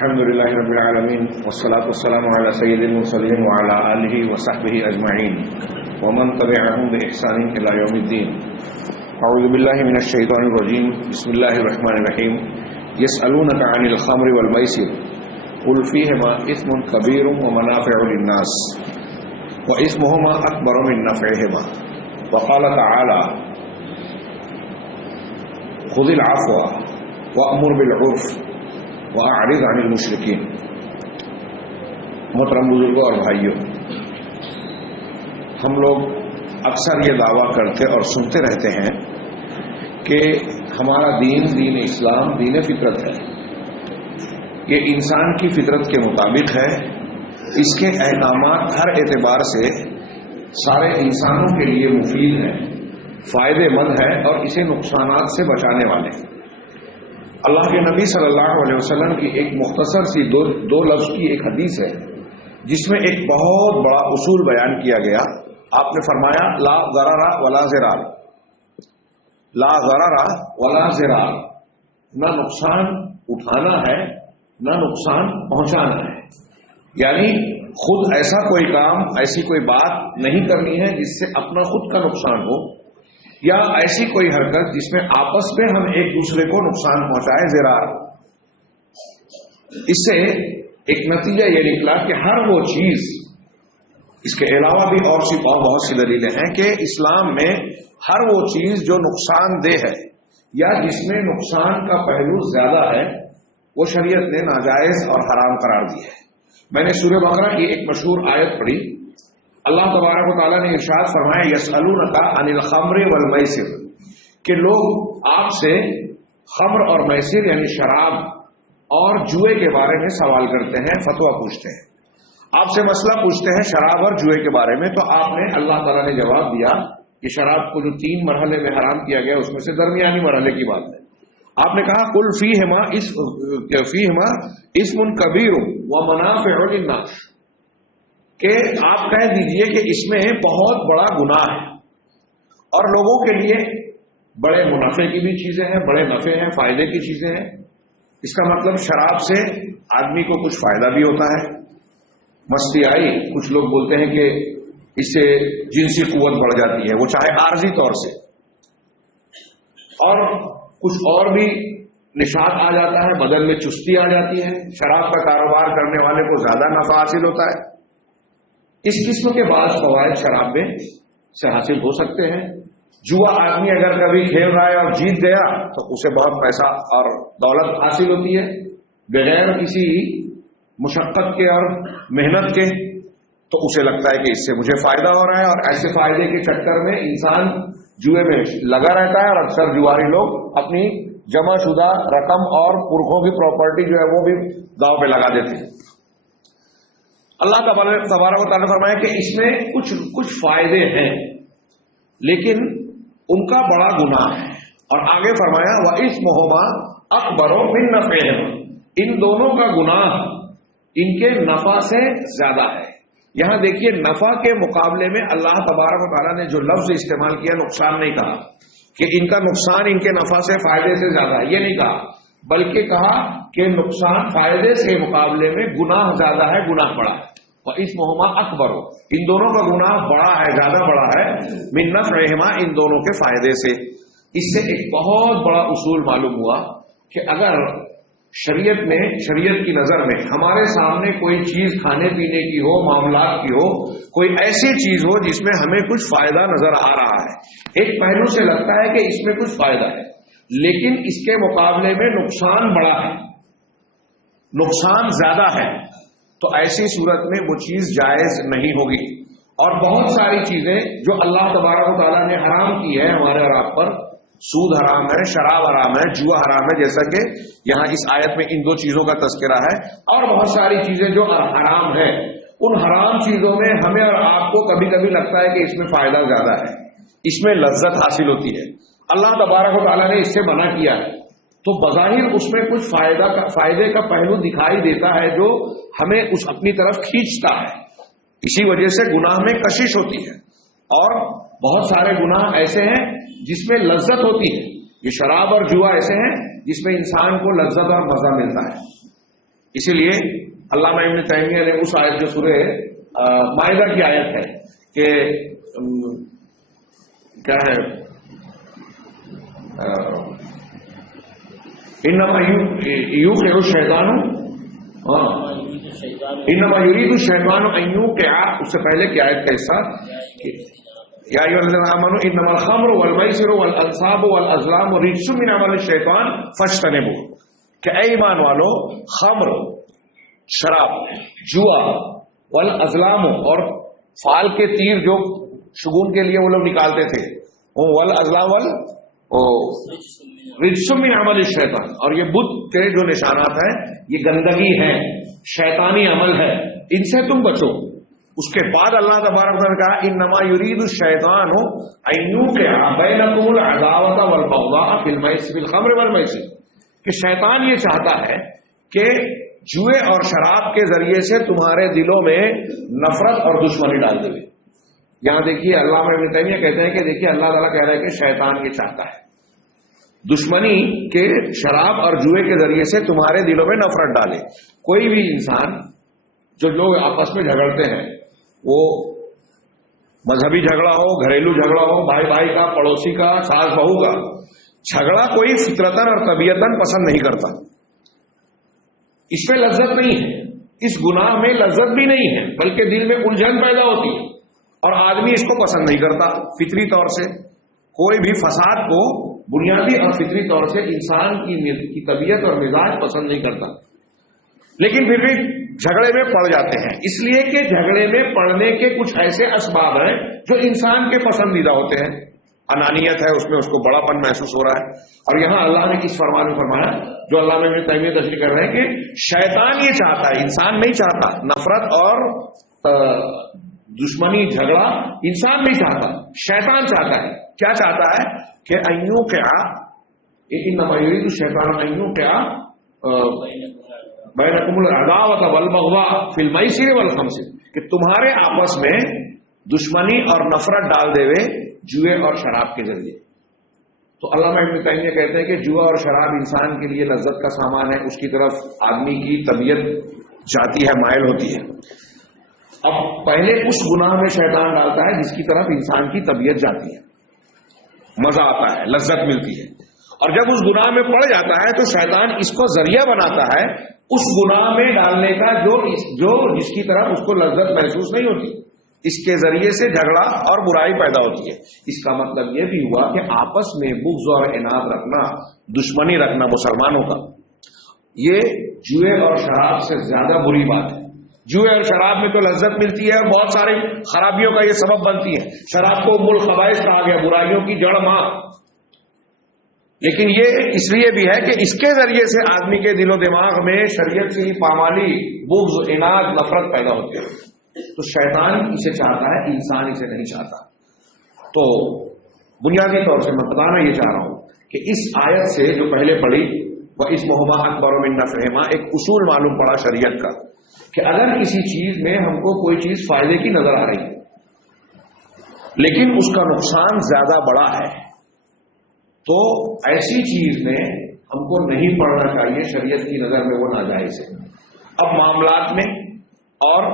الحمد لله رب العالمين والصلاة والسلام على سيد المرسلين وعلى آله وصحبه أجمعين ومن تبعهم بإحسان إلى يوم الدين. أعوذ بالله من الشيطان الرجيم. بسم الله الرحمن الرحيم. يسألونك عن الخمر والميسر قل فيهما إثم كبير ومنافع للناس وإثمهما أكبر من نفعهما. وقال تعالى خذ العفو وأمر بالعرف وأعرض عن المشركين. محترم بزرگوں اور بھائیوں، ہم لوگ اکثر یہ دعویٰ کرتے اور سنتے رہتے ہیں کہ ہمارا دین اسلام دین فطرت ہے. یہ انسان کی فطرت کے مطابق ہے. اس کے احکامات ہر اعتبار سے سارے انسانوں کے لیے مفید ہیں، فائدے مند ہے اور اسے نقصانات سے بچانے والے ہیں. اللہ کے نبی صلی اللہ علیہ وسلم کی ایک مختصر سی دو لفظ کی ایک حدیث ہے جس میں ایک بہت بڑا اصول بیان کیا گیا. آپ نے فرمایا لا ضرر ولا ضرار، لا ضرر ولا ضرار، نہ نقصان اٹھانا ہے نہ نقصان پہنچانا ہے. یعنی خود ایسا کوئی کام، ایسی کوئی بات نہیں کرنی ہے جس سے اپنا خود کا نقصان ہو، یا ایسی کوئی حرکت جس میں آپس میں ہم ایک دوسرے کو نقصان پہنچائے. ضرار، اس سے ایک نتیجہ یہ نکلا کہ ہر وہ چیز، اس کے علاوہ بھی اور سی بہت سی دلیلیں ہیں کہ اسلام میں ہر وہ چیز جو نقصان دہ ہے یا جس میں نقصان کا پہلو زیادہ ہے وہ شریعت نے ناجائز اور حرام قرار دی ہے. میں نے سورہ بقرہ کی ایک مشہور آیت پڑھی. اللہ تبارک و تعالیٰ نے ارشاد فرمایا یسألونک عن الخمر والمیسر، کہ لوگ آپ سے خمر اور میسر یعنی شراب اور جوئے کے بارے میں سوال کرتے ہیں، فتویٰ پوچھتے ہیں. آپ سے مسئلہ پوچھتے ہیں شراب اور جوئے کے بارے میں. تو آپ نے، اللہ تعالیٰ نے جواب دیا کہ شراب کو جو 3 مرحلے میں حرام کیا گیا اس میں سے درمیانی مرحلے کی بات ہے. آپ نے کہا قل فیہما اسم کبیر ومنافع للناس، کہ آپ کہہ دیجئے کہ اس میں بہت بڑا گناہ ہے اور لوگوں کے لیے بڑے منافع کی بھی چیزیں ہیں، بڑے نفع ہیں، فائدے کی چیزیں ہیں. اس کا مطلب شراب سے آدمی کو کچھ فائدہ بھی ہوتا ہے. مستی آئی، کچھ لوگ بولتے ہیں کہ اس سے جنسی قوت بڑھ جاتی ہے، وہ چاہے عارضی طور سے، اور کچھ اور بھی نشاط آ جاتا ہے، بدن میں چستی آ جاتی ہے. شراب کا کاروبار کرنے والے کو زیادہ نفع حاصل ہوتا ہے. اس قسم کے بعض فوائد شراب میں سے حاصل ہو سکتے ہیں. جوا آدمی اگر کبھی کھیل رہا ہے اور جیت گیا تو اسے بہت پیسہ اور دولت حاصل ہوتی ہے بغیر کسی مشقت کے اور محنت کے. تو اسے لگتا ہے کہ اس سے مجھے فائدہ ہو رہا ہے، اور ایسے فائدے کے چکر میں انسان جوئے میں لگا رہتا ہے. اور اکثر جواری لوگ اپنی جمع شدہ رقم اور پرکھوں کی پراپرٹی جو ہے وہ بھی داؤ پہ لگا دیتے ہیں. اللہ تبارک و تعالیٰ نے فرمایا کہ اس میں کچھ فائدے ہیں لیکن ان کا بڑا گناہ ہے. اور آگے فرمایا وَإِثْمُهُمَا أَكْبَرُ مِن نَفْعِهِمَا، ان دونوں کا گناہ ان کے نفع سے زیادہ ہے. یہاں دیکھیے نفع کے مقابلے میں اللہ تبارک و تعالیٰ نے جو لفظ استعمال کیا، نقصان نہیں کہا کہ ان کا نقصان ان کے نفع سے فائدے سے زیادہ ہے، یہ نہیں کہا، بلکہ کہا کہ نقصان فائدے کے مقابلے میں گناہ زیادہ ہے، گناہ بڑا ہے. وَإِثْمُهُمَا أَكْبَرُ، ان دونوں کا گناہ بڑا ہے، زیادہ بڑا ہے، مِن نَفْعِهِمَا، ان دونوں کے فائدے سے. اس سے ایک بہت بڑا اصول معلوم ہوا کہ اگر شریعت کی نظر میں ہمارے سامنے کوئی چیز کھانے پینے کی ہو، معاملات کی ہو، کوئی ایسی چیز ہو جس میں ہمیں کچھ فائدہ نظر آ رہا ہے، ایک پہلو سے لگتا ہے کہ اس میں کچھ فائدہ ہے، لیکن اس کے مقابلے میں نقصان بڑا ہے، نقصان زیادہ ہے، تو ایسی صورت میں وہ چیز جائز نہیں ہوگی. اور بہت ساری چیزیں جو اللہ تبارک و تعالیٰ نے حرام کی ہے ہمارے اور آپ پر، سود حرام ہے، شراب حرام ہے، جوا حرام ہے، جیسا کہ یہاں اس آیت میں ان 2 چیزوں کا تذکرہ ہے، اور بہت ساری چیزیں جو حرام ہیں. ان حرام چیزوں میں ہمیں اور آپ کو کبھی کبھی لگتا ہے کہ اس میں فائدہ زیادہ ہے، اس میں لذت حاصل ہوتی ہے. اللہ تبارک و تعالیٰ نے اس سے منع کیا ہے، تو بظاہر اس میں کچھ فائدے کا پہلو دکھائی دیتا ہے جو ہمیں اس اپنی طرف کھینچتا ہے. اسی وجہ سے گناہ میں کشش ہوتی ہے. اور بہت سارے گناہ ایسے ہیں جس میں لذت ہوتی ہے. یہ شراب اور جوا ایسے ہیں جس میں انسان کو لذت اور مزہ ملتا ہے. اسی لیے علامہ ابن تیمیہ نے اس آیت جو سورہ مائدہ کی آیت ہے کہ کیا ہے انما یوقع الشیطان انما یرید الشیطان ان یوقع، اس سے پہلے کی آیت کا حصہ یا ایھا الذین آمنوا انما الخمر والمیسر والانصاب والازلام رجس من عمل الشیطان فاجتنبوہ، کہ اے ایمان والو خمر، شراب، جوا، والازلام، اور فال کے تیر جو شگون کے لیے وہ لوگ نکالتے تھے، والازلام رجس من عمل الشیطان، اور یہ بت کے جو نشانات ہیں یہ گندگی ہے، شیطانی عمل ہے، ان سے تم بچو۔ اس کے بعد اللہ تبارک و تعالیٰ نے کہا انما یرید الشیطان ان یوقع بینکم العداوۃ والبغضاء فی الخمر والمیسر، کہ شیطان یہ چاہتا ہے کہ جوئے اور شراب کے ذریعے سے تمہارے دلوں میں نفرت اور دشمنی ڈال دے۔ یہاں دیکھیے علامہ ابن تیمیہ کہتے ہیں کہ دیکھیے اللہ تعالیٰ کہہ رہا ہے کہ شیطان یہ چاہتا ہے دشمنی کے شراب اور جوئے کے ذریعے سے تمہارے دلوں میں نفرت ڈالے۔ کوئی بھی انسان جو لوگ آپس میں جھگڑتے ہیں، وہ مذہبی جھگڑا ہو، گھریلو جھگڑا ہو، بھائی بھائی کا، پڑوسی کا، ساس بہو کا، جھگڑا کوئی فطرتاً اور طبیعتاً پسند نہیں کرتا، اس میں لذت نہیں ہے، اس گناہ میں لذت بھی نہیں ہے، بلکہ دل میں الجھن پیدا ہوتی ہے اور آدمی اس کو پسند نہیں کرتا فطری طور سے۔ کوئی بھی فساد کو بنیادی اور فطری طور سے انسان کی طبیعت اور مزاج پسند نہیں کرتا، لیکن پھر بھی جھگڑے میں پڑ جاتے ہیں، اس لیے کہ جھگڑے میں پڑنے کے کچھ ایسے اسباب ہیں جو انسان کے پسندیدہ ہوتے ہیں۔ انانیت ہے، اس میں اس کو بڑا پن محسوس ہو رہا ہے، اور یہاں اللہ نے کس فرمان میں فرمایا جو علامہ ابن تیمیہ تشریح کر رہے ہیں کہ شیطان یہ چاہتا ہے، انسان نہیں چاہتا، نفرت اور دشمنی جھگڑا انسان نہیں چاہتا، شیطان چاہتا ہے۔ کیا چاہتا ہے کہ ایوں کیا انما یرید الشیطان ایوں کیا بینکم العداوۃ والبغضاء فی المیسر والخمر، کہ تمہارے آپس میں دشمنی اور نفرت ڈال دے وے جوئے اور شراب کے ذریعے۔ تو علامہ ابن تیمیہ کہتے ہیں کہ جوا اور شراب انسان کے لیے لذت کا سامان ہے، اس کی طرف آدمی کی طبیعت جاتی ہے، مائل ہوتی ہے۔ اب پہلے اس گناہ میں شیطان ڈالتا ہے جس کی طرف انسان کی طبیعت جاتی ہے، مزہ آتا ہے، لذت ملتی ہے، اور جب اس گناہ میں پڑ جاتا ہے تو شیطان اس کو ذریعہ بناتا ہے اس گناہ میں ڈالنے کا جو جس کی طرف اس کو لذت محسوس نہیں ہوتی، اس کے ذریعے سے جھگڑا اور برائی پیدا ہوتی ہے۔ اس کا مطلب یہ بھی ہوا کہ آپس میں بغض اور عناد رکھنا، دشمنی رکھنا مسلمانوں کا، یہ جوئے اور شراب سے زیادہ بری بات ہے۔ جوئے اور شراب میں تو لذت ملتی ہے اور بہت ساری خرابیوں کا یہ سبب بنتی ہے۔ شراب کو ام الخبائث کہا گیا، برائیوں کی جڑ ماں، لیکن یہ اس لیے بھی ہے کہ اس کے ذریعے سے آدمی کے دل و دماغ میں شریعت سے پامالی، بغض، عناد، نفرت پیدا ہوتی ہے۔ تو شیطان اسے چاہتا ہے، انسان اسے نہیں چاہتا۔ تو بنیادی طور سے میں بتانا یہ چاہ رہا ہوں کہ اس آیت سے جو پہلے پڑھی وہ اس محمد اکبر من نفہما، ایک اصول معلوم پڑا شریعت کا کہ اگر کسی چیز میں ہم کو کوئی چیز فائدے کی نظر آ رہی ہے لیکن اس کا نقصان زیادہ بڑا ہے، تو ایسی چیز میں ہم کو نہیں پڑھنا چاہیے، شریعت کی نظر میں وہ ناجائز ہے۔ اب معاملات میں اور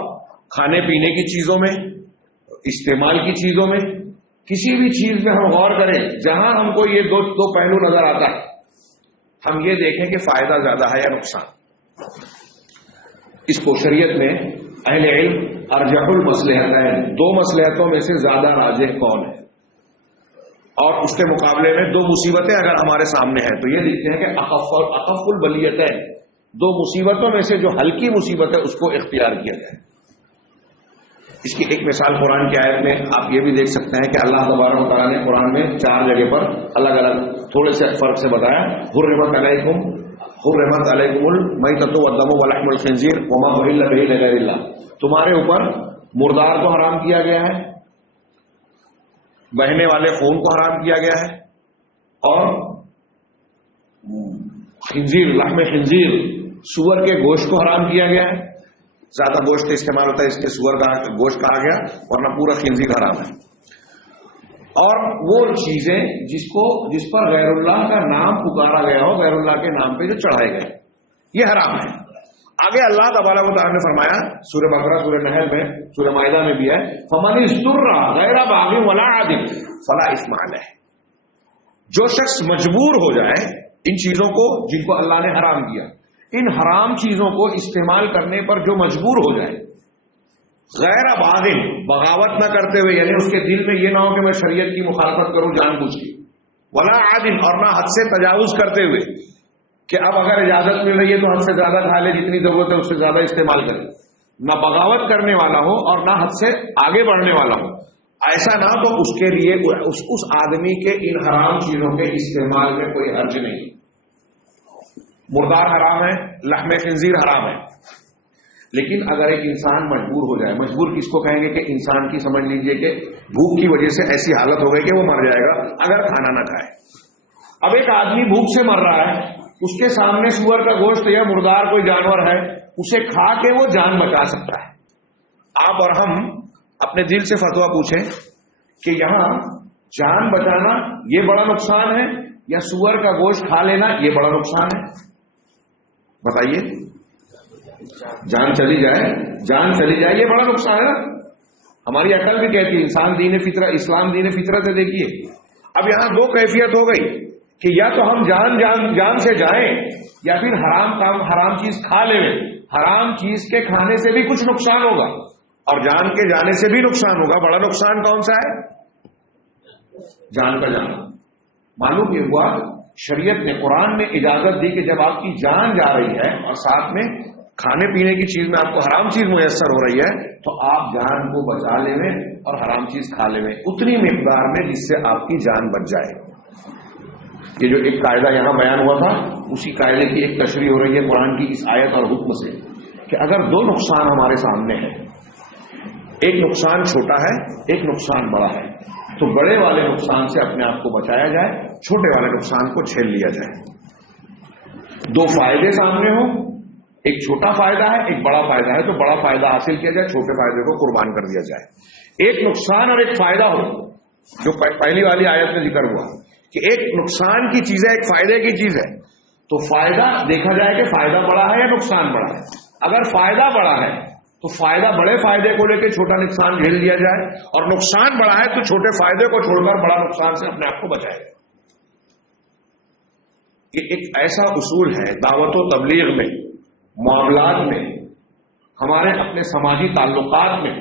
کھانے پینے کی چیزوں میں، استعمال کی چیزوں میں، کسی بھی چیز میں ہم غور کریں جہاں ہم کو یہ دو پہلو نظر آتا ہے، ہم یہ دیکھیں کہ فائدہ زیادہ ہے یا نقصان۔ اس کو شریعت میں اہل علم ارجح المصلحتین، دو مصلحتوں میں سے زیادہ راجح کون ہے، اور اس کے مقابلے میں دو مصیبتیں اگر ہمارے سامنے ہیں تو یہ دیکھتے ہیں کہ اخف البلیتین، دو مصیبتوں میں سے جو ہلکی مصیبت ہے اس کو اختیار کیا جائے۔ اس کی ایک مثال قرآن کی آیت میں آپ یہ بھی دیکھ سکتے ہیں کہ اللہ تبارک و تعالیٰ نے قرآن میں 4 جگہ پر الگ الگ تھوڑے سے فرق سے بتایا۔ حرمت علیکم المیتۃ والدم ولحم الخنزیر وما اہل بہ لغیر اللہ، تمہارے اوپر مردار کو حرام کیا گیا ہے، بہنے والے خون کو حرام کیا گیا ہے، اور خنزیر، لحم خنزیر، سور کے گوشت کو حرام کیا گیا ہے۔ زیادہ گوشت استعمال ہوتا ہے اس کے سور کا گوشت کہا گیا، ورنہ پورا خنزیر حرام ہے۔ اور وہ چیزیں جس پر غیر اللہ کا نام پکارا گیا ہو، غیر اللہ کے نام پہ جو چڑھائے گئے، یہ حرام ہے۔ آگے اللہ تبارک و تعالیٰ نے فرمایا سورہ بقرہ، سورہ نحل میں، سورہ مائدہ میں بھی ہے، فمن اضطر غیر باغ ولا عاد فلا اثم علیہ. جو شخص مجبور ہو جائے ان چیزوں کو جن کو اللہ نے حرام کیا، ان حرام چیزوں کو استعمال کرنے پر جو مجبور ہو جائے، غیر باغ، بغاوت نہ کرتے ہوئے، یعنی اس کے دل میں یہ نہ ہو کہ میں شریعت کی مخالفت کروں جان بوجھ کے، ولا عاد، اور نہ حد سے تجاوز کرتے ہوئے کہ اب اگر اجازت مل رہی ہے تو حد سے زیادہ کھا لے، جتنی ضرورت ہے اس سے زیادہ استعمال کرے. نہ بغاوت کرنے والا ہو اور نہ حد سے آگے بڑھنے والا ہو. ایسا نہ تو اس کے لیے اس آدمی کے ان حرام چیزوں کے استعمال میں کوئی حرج نہیں. مردار حرام ہے، لحم خنزیر حرام ہے، لیکن اگر ایک انسان مجبور ہو جائے، مجبور کس کو کہیں گے کہ انسان کی سمجھ لیجئے کہ بھوک کی وجہ سے ایسی حالت ہو گئی کہ وہ مر جائے گا اگر کھانا نہ کھائے. اب ایک آدمی بھوک سے مر رہا ہے، اس کے سامنے سور کا گوشت یا مردار کوئی جانور ہے، اسے کھا کے وہ جان بچا سکتا ہے. آپ اور ہم اپنے دل سے فتویٰ پوچھیں کہ یہاں جان بچانا یہ بڑا نقصان ہے یا سور کا گوشت کھا لینا یہ بڑا نقصان ہے؟ بتائیے. جان چلی جائے یہ بڑا نقصان ہے نا. ہماری عقل بھی کہتی ہے انسان دین فطرت، اسلام دین فطرت ہے. دیکھیے اب یہاں دو کیفیت ہو گئی کہ یا تو ہم جان سے جائیں یا پھر حرام چیز کھا لیں. حرام چیز کے کھانے سے بھی کچھ نقصان ہوگا اور جان کے جانے سے بھی نقصان ہوگا. بڑا نقصان کون سا ہے؟ جان کا جانا. معلوم یہ ہوا شریعت نے، قرآن نے اجازت دی کہ جب آپ کی جان جا رہی ہے اور ساتھ میں کھانے پینے کی چیز میں آپ کو حرام چیز میسر ہو رہی ہے تو آپ جان کو بچا لیں اور حرام چیز کھا لیں اتنی مقدار میں جس سے آپ کی جان بچ جائے. یہ جو ایک قاعدہ یہاں بیان ہوا تھا اسی قاعدے کی ایک تشریح ہو رہی ہے قرآن کی اس آیت اور حکم سے کہ اگر دو نقصان ہمارے سامنے ہیں، ایک نقصان چھوٹا ہے ایک نقصان بڑا ہے، تو بڑے والے نقصان سے اپنے آپ کو بچایا جائے، چھوٹے والے نقصان کو جھیل لیا جائے. دو فائدے سامنے ہوں، ایک چھوٹا فائدہ ہے ایک بڑا فائدہ ہے، تو بڑا فائدہ حاصل کیا جائے، چھوٹے فائدے کو قربان کر دیا جائے. ایک نقصان اور ایک فائدہ ہو، جو پہلی والی آیت میں ذکر ہوا کہ ایک نقصان کی چیز ہے ایک فائدے کی چیز ہے، تو فائدہ دیکھا جائے کہ فائدہ بڑا ہے یا نقصان بڑا ہے. اگر فائدہ بڑا ہے تو فائدہ بڑے فائدے کو لے کے چھوٹا نقصان جھیل لیا جائے، اور نقصان بڑا ہے تو چھوٹے فائدے کو چھوڑ کر بڑا نقصان سے اپنے آپ کو بچائے. یہ ایک ایسا اصول ہے دعوت و تبلیغ میں، معاملات میں، ہمارے اپنے سماجی تعلقات میں،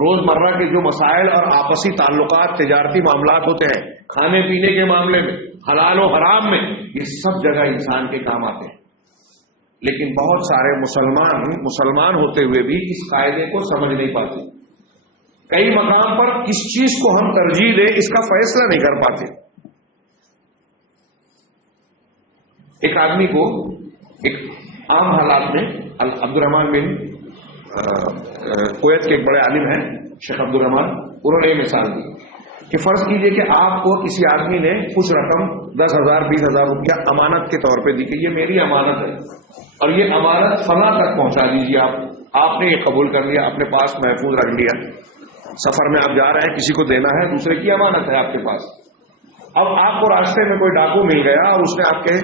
روزمرہ کے جو مسائل اور آپسی تعلقات، تجارتی معاملات ہوتے ہیں، کھانے پینے کے معاملے میں، حلال و حرام میں، یہ سب جگہ انسان کے کام آتے ہیں. لیکن بہت سارے مسلمان ہوتے ہوئے بھی اس قاعدے کو سمجھ نہیں پاتے. کئی مقام پر کس چیز کو ہم ترجیح دیں اس کا فیصلہ نہیں کر پاتے. ایک آدمی کو ایک عام حالات میں عبد الرحمان بن کویت کے ایک بڑے عالم ہیں شیخ عبد الرحمان، انہوں نے یہ مثال دی کہ فرض کیجئے کہ آپ کو کسی آدمی نے کچھ رقم 10,000 20,000 روپیہ امانت کے طور پہ دی کہ یہ میری امانت ہے اور یہ امانت فلاں تک پہنچا دیجیے. آپ نے یہ قبول کر لیا، اپنے پاس محفوظ رکھ لیا. سفر میں آپ جا رہے ہیں، کسی کو دینا ہے، دوسرے کی امانت ہے آپ کے پاس. اب آپ کو راستے میں کوئی ڈاکو مل گیا اور اس نے آپ کے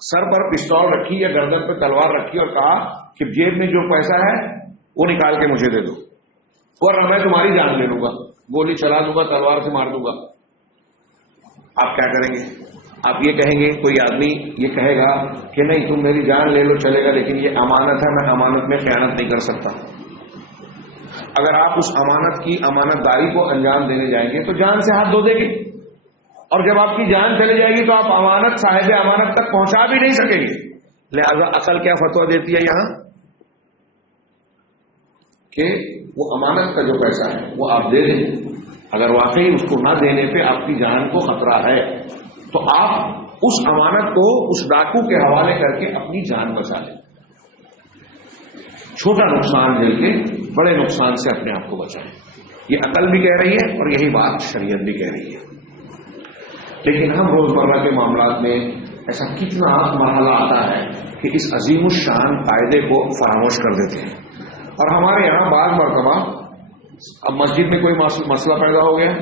سر پر پستول رکھی یا گردن پہ تلوار رکھی اور کہا کہ جیب میں جو پیسہ ہے وہ نکال کے مجھے دے دو اور میں تمہاری جان لے لوں گا، گولی چلا دوں گا، تلوار سے مار دوں گا. آپ کیا کریں گے؟ آپ یہ کہیں گے، کوئی آدمی یہ کہے گا کہ نہیں تم میری جان لے لو چلے گا، لیکن یہ امانت ہے، میں امانت میں خیانت نہیں کر سکتا. اگر آپ اس امانت کی امانت داری کو انجام دینے جائیں گے تو جان سے ہاتھ دھو دیں گے، اور جب آپ کی جان چلی جائے گی تو آپ امانت صاحب امانت تک پہنچا بھی نہیں سکیں گے. لہذا عقل کیا فتویٰ دیتی ہے یہاں کہ وہ امانت کا جو پیسہ ہے وہ آپ دے دیں. اگر واقعی اس کو نہ دینے پہ آپ کی جان کو خطرہ ہے تو آپ اس امانت کو اس ڈاکو کے حوالے کر کے اپنی جان بچا لیں. چھوٹا نقصان جھیل کے بڑے نقصان سے اپنے آپ کو بچائیں. یہ عقل بھی کہہ رہی ہے اور یہی بات شریعت بھی کہہ رہی ہے. لیکن ہم روزمرہ کے معاملات میں ایسا کتنا مرحلہ آتا ہے کہ اس عظیم الشان قاعدے کو فراموش کر دیتے ہیں. اور ہمارے یہاں بعض مرتبہ اب مسجد میں کوئی مسئلہ پیدا ہو گیا،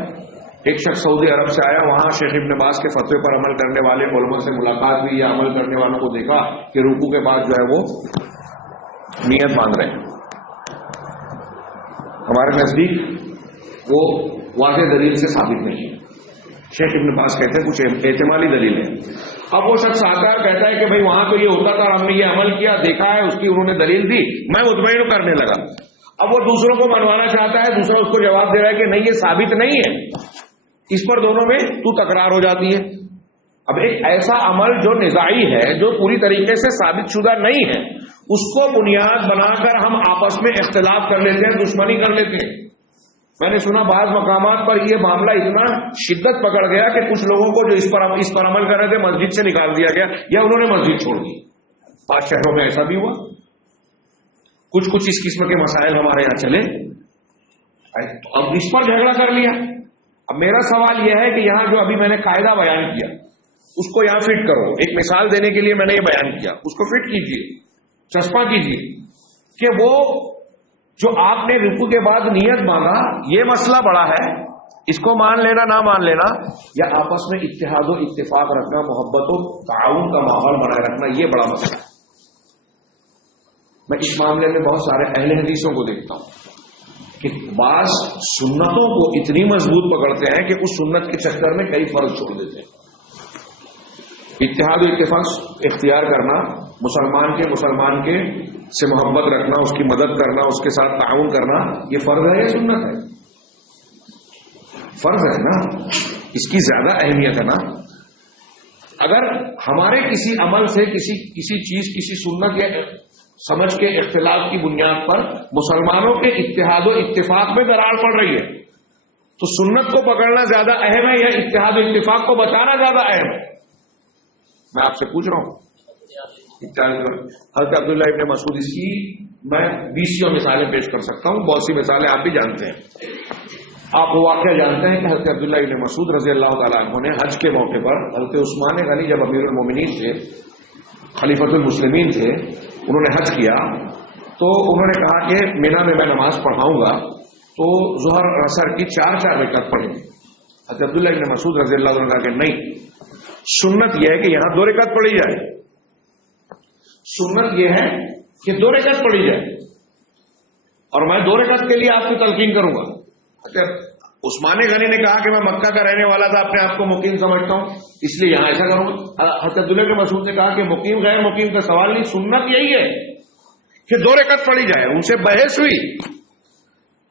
ایک شخص سعودی عرب سے آیا، وہاں شیخ ابن باز کے فتوے پر عمل کرنے والے علماء سے ملاقات ہوئی یا عمل کرنے والوں کو دیکھا کہ رکوع کے بعد جو ہے وہ نیت باندھ رہے ہیں. ہمارے نزدیک وہ واضح دلیل سے ثابت نہیں ہے. شیخ ابن باز کہتے ہیں کچھ احتمالی دلیل ہے. اب وہ شخص آتا ہے کہتا ہے کہ بھائی وہاں تو یہ ہوتا تھا اور ہم نے یہ عمل کیا دیکھا ہے, اس کی انہوں نے دلیل دی, میں مطمئن کرنے لگا. اب وہ دوسروں کو منوانا چاہتا ہے, دوسرا اس کو جواب دے رہا ہے کہ نہیں یہ ثابت نہیں ہے. اس پر دونوں میں تو تکرار ہو جاتی ہے. اب ایک ایسا عمل جو نزاعی ہے, جو پوری طریقے سے ثابت شدہ نہیں ہے, اس کو بنیاد بنا کر ہم آپس میں اختلاف کر لیتے ہیں, دشمنی کر لیتے ہیں. میں نے سنا بعض مقامات پر یہ معاملہ اتنا شدت پکڑ گیا کہ کچھ لوگوں کو جو اس پر عمل کر رہے تھے مسجد سے نکال دیا گیا یا انہوں نے مسجد چھوڑ دی. 5 شہروں میں ایسا بھی ہوا. کچھ اس قسم کے مسائل ہمارے یہاں چلے. اب اس پر جھگڑا کر لیا. اب میرا سوال یہ ہے کہ یہاں جو ابھی میں نے قاعدہ بیان کیا اس کو یہاں فٹ کرو. ایک مثال دینے کے لیے میں نے یہ بیان کیا, اس کو فٹ کیجیے, چسپاں کیجیے کہ وہ جو آپ نے رکوع کے بعد نیت مانگا یہ مسئلہ بڑا ہے, اس کو مان لینا نہ مان لینا, یا آپس میں اتحاد و اتفاق رکھنا, محبت و تعاون کا ماحول بنائے رکھنا, یہ بڑا مسئلہ ہے. میں اس معاملے میں بہت سارے اہل حدیثوں کو دیکھتا ہوں کہ بعض سنتوں کو اتنی مضبوط پکڑتے ہیں کہ اس سنت کے چکر میں کئی فرض چھوڑ دیتے ہیں. اتحاد و اتفاق اختیار کرنا, مسلمان کے سے محبت رکھنا, اس کی مدد کرنا, اس کے ساتھ تعاون کرنا, یہ فرض ہے یا سنت ہے؟ فرض ہے نا, اس کی زیادہ اہمیت ہے نا. اگر ہمارے کسی عمل سے کسی چیز, کسی سنت یا سمجھ کے اختلاف کی بنیاد پر مسلمانوں کے اتحاد و اتفاق میں دراڑ پڑ رہی ہے, تو سنت کو پکڑنا زیادہ اہم ہے یا اتحاد و اتفاق کو بچانا زیادہ اہم ہے؟ میں آپ سے پوچھ رہا ہوں. حضرت عبداللہ ابن مسعود, اس کی میں 20 مثالیں پیش کر سکتا ہوں, بہت سی مثالیں آپ بھی جانتے ہیں. آپ وہ واقعہ جانتے ہیں کہ حضرت عبداللہ ابن مسعود رضی اللہ تعالیٰ عنہ نے حج کے موقع پر حضرت عثمان غنی جب امیر المومنین تھے, خلیفۃ المسلمین تھے, انہوں نے حج کیا تو انہوں نے کہا کہ مینا میں نماز پڑھاؤں گا تو ظہر اور عصر کی 4 رکعت پڑھیں گے. حضرت عبداللہ ابن مسعود رضی اللہ عنہ نے کہا کہ نہیں, سنت یہ ہے کہ یہاں 2 رکعت پڑھی جائے. سنت یہ ہے کہ 2 رکعت پڑھی جائے اور میں 2 رکعت کے لیے آپ کو تلقین کروں گا. عثمان غنی نے کہا کہ میں مکہ کا رہنے والا تھا, اپنے آپ کو مقیم سمجھتا ہوں, اس لیے یہاں ایسا کروں گا. حضرت عبداللہ بن مسعود نے کہا کہ مقیم غیر مقیم کا سوال نہیں, سنت یہی ہے کہ 2 رکعت پڑھی جائے. ان سے بحث ہوئی,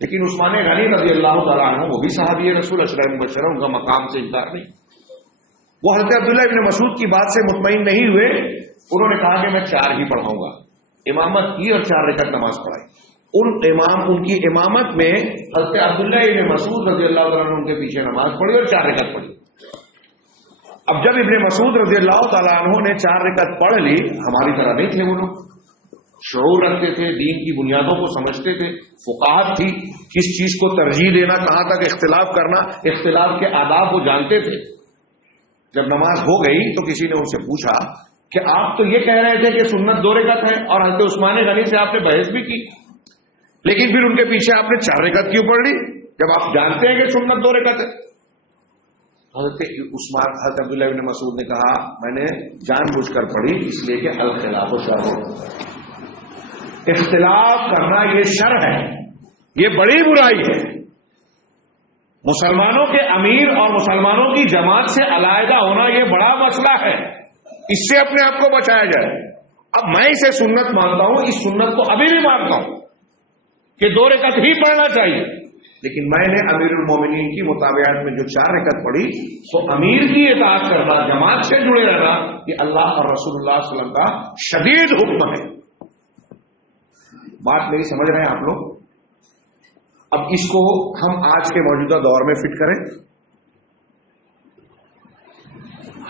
لیکن عثمان غنی رضی اللہ تعالیٰ عنہ وہ بھی صحابی رسول اشرف مبشرہ, ان کا مقام سے انکار نہیں. وہ حضرت عبداللہ ابن مسعود کی بات سے مطمئن نہیں ہوئے, انہوں نے کہا کہ میں 4 ہی پڑھاؤں گا. امامت کی اور 4 رکعت نماز پڑھائی. ان کی امامت میں حضرت عبداللہ ابن مسعود رضی اللہ تعالیٰ عنہ ان کے پیچھے نماز پڑھی اور 4 رکعت پڑھی. اب جب ابن مسعود رضی اللہ تعالیٰ عنہ نے 4 رکعت پڑھ لی, ہماری طرح نہیں تھے وہ لوگ, شعور رکھتے تھے, دین کی بنیادوں کو سمجھتے تھے, فقاہت تھی, کس چیز کو ترجیح دینا, کہاں تک اختلاف کرنا, اختلاف کے آداب وہ جانتے تھے. جب نماز ہو گئی تو کسی نے ان سے پوچھا کہ آپ تو یہ کہہ رہے تھے کہ سنت 2 رکعت ہے اور حضرت عثمان غنی سے آپ نے بحث بھی کی, لیکن پھر ان کے پیچھے آپ نے 4 رکعت کیوں پڑھ لی جب آپ جانتے ہیں کہ سنت 2 رکعت ہے؟ حضرت عبداللہ بن مسعود نے کہا میں نے جان بوجھ کر پڑھی اس لیے کہ الخلاف و شر, اختلاف کرنا یہ شر ہے, یہ بڑی برائی ہے. مسلمانوں کے امیر اور مسلمانوں کی جماعت سے علیحدہ ہونا یہ بڑا مسئلہ ہے, اس سے اپنے آپ کو بچایا جائے. اب میں اسے سنت مانتا ہوں, اس سنت کو ابھی بھی مانتا ہوں کہ 2 رکعت ہی پڑھنا چاہیے, لیکن میں نے امیر المومنین کی مطابعت میں جو 4 رکعت پڑھی تو امیر کی اطاعت کرنا, جماعت سے جڑے رہنا, یہ اللہ اور رسول اللہ صلی اللہ علیہ وسلم کا شدید حکم ہے. بات میری سمجھ رہے ہیں آپ لوگ؟ اب اس کو ہم آج کے موجودہ دور میں فٹ کریں.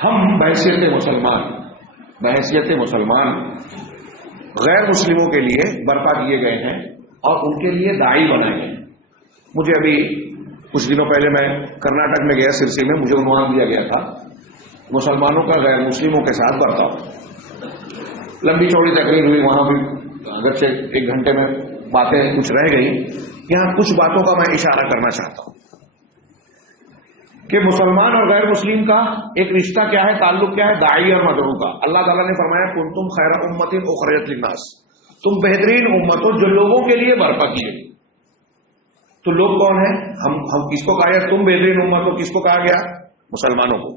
ہم بحیثیت مسلمان غیر مسلموں کے لیے برپا کیے گئے ہیں اور ان کے لیے داعی بنائے گئے ہیں. مجھے ابھی کچھ دنوں پہلے میں کرناٹک میں گیا, سرسی میں, مجھے عنوان دیا گیا تھا مسلمانوں کا غیر مسلموں کے ساتھ برتاؤ. لمبی چوڑی تقریر ہوئی, وہاں بھی اگرچہ 1 گھنٹے میں باتیں کچھ رہ گئی. یہاں کچھ باتوں کا میں اشارہ کرنا چاہتا ہوں کہ مسلمان اور غیر مسلم کا ایک رشتہ کیا ہے, تعلق کیا ہے, داعی اور مدعو کا. اللہ تعالیٰ نے فرمایا کنتم خیر امت اخرجت للناس, تم بہترین امت ہو جو لوگوں کے لیے برپا کی گئی. تو لوگ کون ہیں؟ ہم کس کو کہا گیا تم بہترین امت ہو؟ کس کو کہا گیا؟ مسلمانوں کو.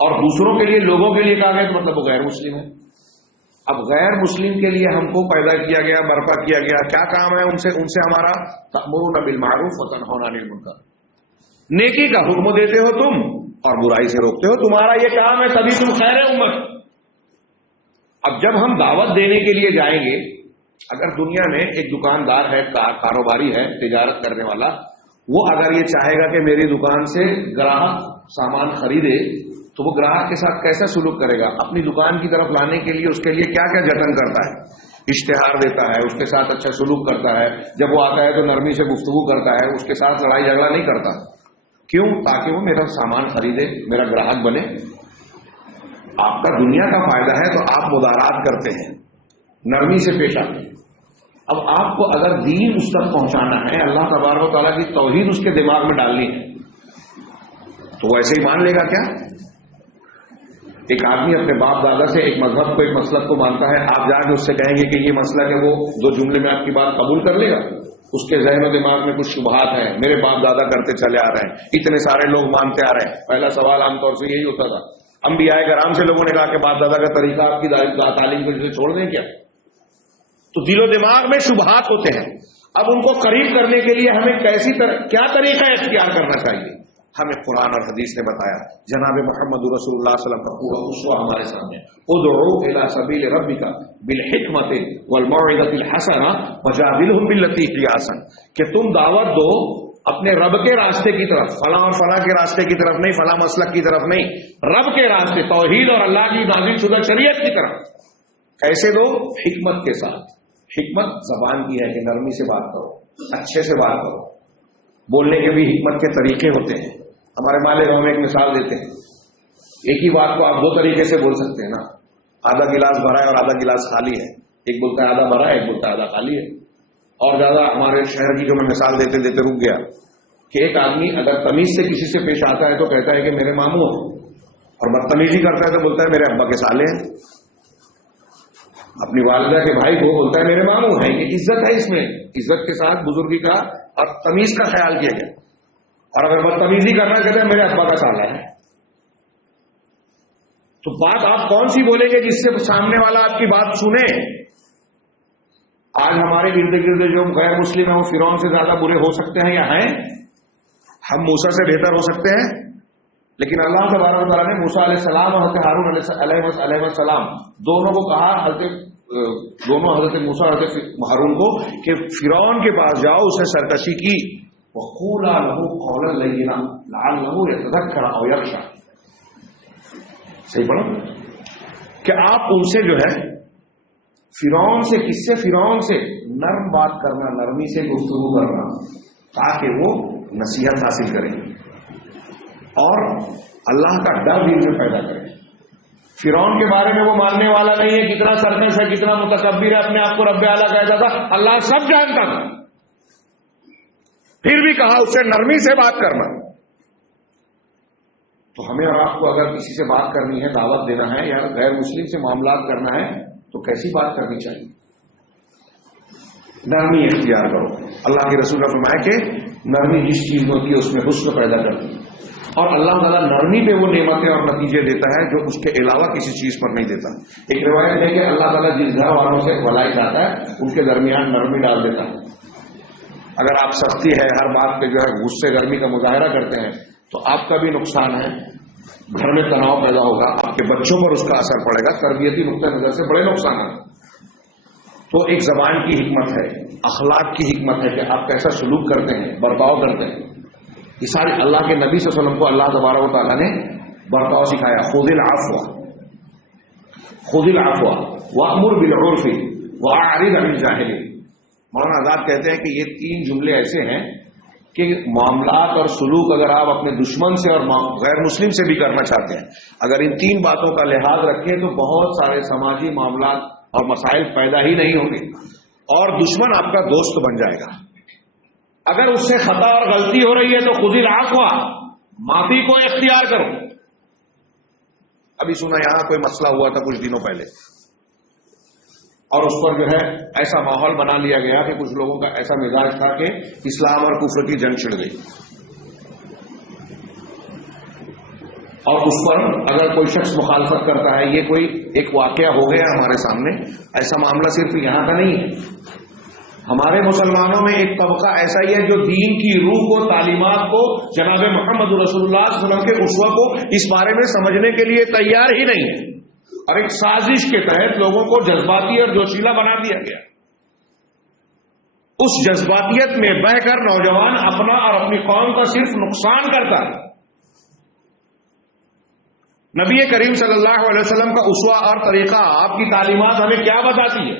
اور دوسروں کے لیے لوگوں کے لیے کہا گیا تو مطلب وہ غیر مسلم ہے. اب غیر مسلم کے لیے ہم کو پیدا کیا گیا، برپا کیا گیا، کیا کام ہے ان سے ہمارا؟ تأمرون بالمعروف وتنہون عن المنکر، نیکی کا حکم دیتے ہو تم اور برائی سے روکتے ہو، تمہارا یہ کام ہے، تبھی تم خیر امت. اب جب ہم دعوت دینے کے لیے جائیں گے، اگر دنیا میں ایک دکاندار ہے، کاروباری ہے، تجارت کرنے والا، وہ اگر یہ چاہے گا کہ میری دکان سے گراہک سامان خریدے تو وہ گراہک کے ساتھ کیسا سلوک کرے گا؟ اپنی دکان کی طرف لانے کے لیے اس کے لیے کیا کیا جتن کرتا ہے؟ اشتہار دیتا ہے، اس کے ساتھ اچھا سلوک کرتا ہے، جب وہ آتا ہے تو نرمی سے گفتگو کرتا ہے، اس کے ساتھ لڑائی جھگڑا نہیں کرتا. کیوں؟ تاکہ وہ میرا سامان خریدے، میرا گراہک بنے. آپ کا دنیا کا فائدہ ہے تو آپ مدارات کرتے ہیں، نرمی سے پیش آتے ہیں. اب آپ کو اگر دین اس تک پہنچانا ہے، اللہ تبارک و تعالیٰ کی توحید اس کے دماغ میں ڈالنی ہے، تو وہ ایسے ہی مان لے گا کیا؟ ایک آدمی اپنے باپ دادا سے ایک مذہب کو، ایک مسلک کو مانتا ہے، آپ جا کے اس سے کہیں گے کہ یہ مسلک ہے، وہ دو جملے میں آپ کی بات قبول کر لے گا؟ اس کے ذہن و دماغ میں کچھ شبہات ہیں، میرے باپ دادا کرتے چلے آ رہے ہیں، اتنے سارے لوگ مانتے آ رہے ہیں. پہلا سوال عام طور سے یہی ہوتا تھا. انبیاء کرام سے لوگوں نے کہا کہ باپ دادا کا طریقہ آپ کی تعلیم کو جسے چھوڑ دیں کیا؟ تو دل و دماغ میں شبہات ہوتے ہیں. اب ان کو قریب کرنے کے لیے ہمیں کیا طریقہ اختیار کرنا چاہیے؟ ہمیں قرآن اور حدیث نے بتایا. جناب محمد رسول اللہ صلی اللہ علیہ وسلم کا پورا اسوہ ہمارے سامنے. ادعو الی سبیل ربک بالحکمۃ والموعظۃ الحسنہ وجادلھم باللتی ہی احسن، کہ تم دعوت دو اپنے رب کے راستے کی طرف، فلاں اور فلاں کے راستے کی طرف نہیں، فلاں مسلک کی طرف نہیں، رب کے راستے، توحید اور اللہ کی نازل شدہ شریعت کی طرف. کیسے دو؟ حکمت کے ساتھ. حکمت زبان کی ہے کہ نرمی سے بات کرو، اچھے سے بات کرو. بولنے کے بھی حکمت کے طریقے ہوتے ہیں. ہمارے مالیگاؤں میں ایک مثال دیتے ہیں، ایک ہی بات کو آپ دو طریقے سے بول سکتے ہیں نا. آدھا گلاس بھرا ہے اور آدھا گلاس خالی ہے. ایک بولتا ہے آدھا بھرا ہے، ایک بولتا ہے آدھا خالی ہے. اور زیادہ ہمارے شہر کی جو میں مثال دیتے دیتے رک گیا کہ ایک آدمی اگر تمیز سے کسی سے پیش آتا ہے تو کہتا ہے کہ میرے ماموں ہیں، اور بدتمیزی کرتا ہے تو بولتا ہے میرے ابا کے سالے ہیں. اپنی والدہ کے بھائی کو بولتا ہے میرے ماموں ہیں. یہ عزت ہے، اس میں عزت کے ساتھ بزرگی کا اور تمیز کا خیال کیا گیا. اور اگر بدتمیزی کرنا کہتے ہیں میرے ابا کا سالہ ہے. تو بات آپ کون سی بولیں گے جس سے سامنے والا آپ کی بات سنے؟ آج ہمارے ارد گرد جو غیر مسلم ہیں وہ فرعون سے زیادہ برے ہو سکتے ہیں یا ہیں؟ ہم موسیٰ سے بہتر ہو سکتے ہیں؟ لیکن اللہ تبارک و تعالیٰ نے موسیٰ علیہ السلام اور حضرت ہارون علیہ السلام دونوں کو کہا، حضرت موسیٰ اور حضرت ہارون کو، کہ فرعون کے پاس جاؤ، اس نے سرکشی کی، وَقُولَا لَهُ قَوْلًا لَيِّنًا لَعَلَّهُ يَتَذَكَّرُ أَوْ يَخْشَىٰ. صحیح پڑھا کہ آپ ان سے جو ہے فرعون سے، کس سے؟ فرعون سے نرم بات کرنا، نرمی سے گفتگو کرنا، تاکہ وہ نصیحت حاصل کریں اور اللہ کا ڈر دل میں پیدا کریں. فرعون کے بارے میں وہ ماننے والا نہیں ہے، کتنا سرکش ہے، کتنا متکبر ہے، اپنے آپ کو رب اعلیٰ کہتا تھا، اللہ سب جانتا تھا، پھر بھی کہا اس سے نرمی سے بات کرنا. تو ہمیں اور آپ کو اگر کسی سے بات کرنی ہے، دعوت دینا ہے یا غیر مسلم سے معاملات کرنا ہے تو کیسی بات کرنی چاہیے؟ نرمی اختیار کرو. اللہ کے رسول نے فرمایا کہ نرمی جس چیز میں ہوتی ہے اس میں حسن پیدا کرتی ہے، اور اللہ تعالیٰ نرمی پہ وہ نعمتیں اور نتیجے دیتا ہے جو اس کے علاوہ کسی چیز پر نہیں دیتا. ایک روایت ہے کہ اللہ تعالیٰ جس گھر والوں سے بھلائی چاہتا ہے ان کے درمیان نرمی ڈال دیتا ہے. اگر آپ سختی ہے، ہر بات پہ جو ہے غصے گرمی کا مظاہرہ کرتے ہیں تو آپ کا بھی نقصان ہے، گھر میں تناؤ پیدا ہوگا، آپ کے بچوں پر اس کا اثر پڑے گا، تربیتی نقطۂ نظر سے بڑے نقصان ہیں. تو ایک زبان کی حکمت ہے، اخلاق کی حکمت ہے کہ آپ کیسا سلوک کرتے ہیں، برتاؤ کرتے ہیں. یہ سارے اللہ کے نبی صلی اللہ علیہ وسلم کو اللہ تبارک و تعالیٰ نے برتاؤ سکھایا. خذ العفو وأمر بالعرف وأعرض عن الجاہلین. مولانا آزاد کہتے ہیں کہ یہ تین جملے ایسے ہیں کہ معاملات اور سلوک اگر آپ اپنے دشمن سے اور غیر مسلم سے بھی کرنا چاہتے ہیں، اگر ان تین باتوں کا لحاظ رکھیں تو بہت سارے سماجی معاملات اور مسائل پیدا ہی نہیں ہوں گے اور دشمن آپ کا دوست بن جائے گا. اگر اس سے خطا اور غلطی ہو رہی ہے تو خذ العفو، معافی کو اختیار کرو. ابھی سنا یہاں کوئی مسئلہ ہوا تھا کچھ دنوں پہلے اور اس پر جو ہے ایسا ماحول بنا لیا گیا کہ کچھ لوگوں کا ایسا مزاج تھا کہ اسلام اور کفر کی جنگ چھڑ گئی، اور اس پر اگر کوئی شخص مخالفت کرتا ہے، یہ کوئی ایک واقعہ ہو گیا ہمارے سامنے. ایسا معاملہ صرف یہاں کا نہیں ہے، ہمارے مسلمانوں میں ایک طبقہ ایسا ہی ہے جو دین کی روح کو، تعلیمات کو، جناب محمد رسول اللہ صلی اللہ علیہ وسلم کے اسوہ کو اس بارے میں سمجھنے کے لیے تیار ہی نہیں ہے، اور ایک سازش کے تحت لوگوں کو جذباتی اور جوشیلا بنا دیا گیا. اس جذباتیت میں بہہ کر نوجوان اپنا اور اپنی قوم کا صرف نقصان کرتا ہے. نبی کریم صلی اللہ علیہ وسلم کا اسوہ اور طریقہ، آپ کی تعلیمات ہمیں کیا بتاتی ہے؟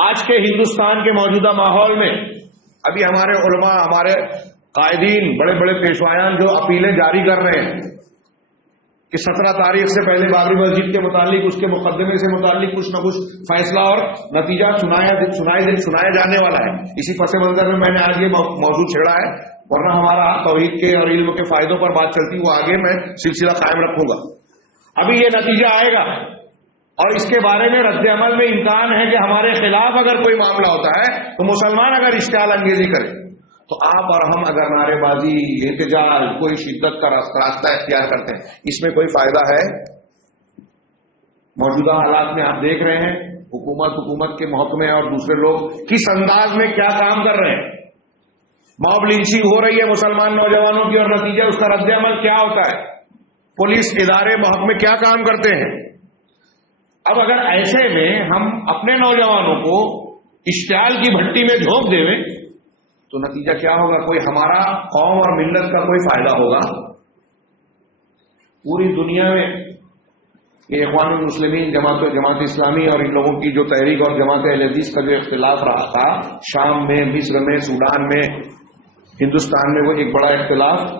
آج کے ہندوستان کے موجودہ ماحول میں ابھی ہمارے علماء، ہمارے قائدین، بڑے بڑے پیشوایان جو اپیلیں جاری کر رہے ہیں کہ 17 تاریخ سے پہلے بابری مسجد کے متعلق، اس کے مقدمے سے متعلق کچھ نہ کچھ فیصلہ اور نتیجہ سنایا جانے والا ہے. اسی پس منظر میں میں نے آج یہ موضوع چھیڑا ہے، ورنہ ہمارا توحید کے اور علم کے فائدوں پر بات چلتی، وہ آگے میں سلسلہ قائم رکھوں گا. ابھی یہ نتیجہ آئے گا، اور اس کے بارے میں رد عمل میں امکان ہے کہ ہمارے خلاف اگر کوئی معاملہ ہوتا ہے تو مسلمان اگر اشتعال انگیزی کرے تو آپ اور ہم اگر نعرے بازی، احتجاج، کوئی شدت کا راستہ اختیار کرتے ہیں، اس میں کوئی فائدہ ہے؟ موجودہ حالات میں آپ دیکھ رہے ہیں حکومت کے محکمے اور دوسرے لوگ کس انداز میں کیا کام کر رہے ہیں. موب لنچنگ ہو رہی ہے مسلمان نوجوانوں کی، اور نتیجہ اس کا رد عمل کیا ہوتا ہے؟ پولیس ادارے محکمے کیا کام کرتے ہیں؟ اب اگر ایسے میں ہم اپنے نوجوانوں کو اشتعال کی بھٹی میں جھونک دیں تو نتیجہ کیا ہوگا؟ کوئی ہمارا قوم اور ملت کا کوئی فائدہ ہوگا؟ پوری دنیا میں یہ اخوان المسلمین، جماعت اسلامی اور ان لوگوں کی جو تحریک اور جماعت اہل حدیث کا جو اختلاف رہا تھا، شام میں، مصر میں، سوڈان میں، ہندوستان میں، وہ ایک بڑا اختلاف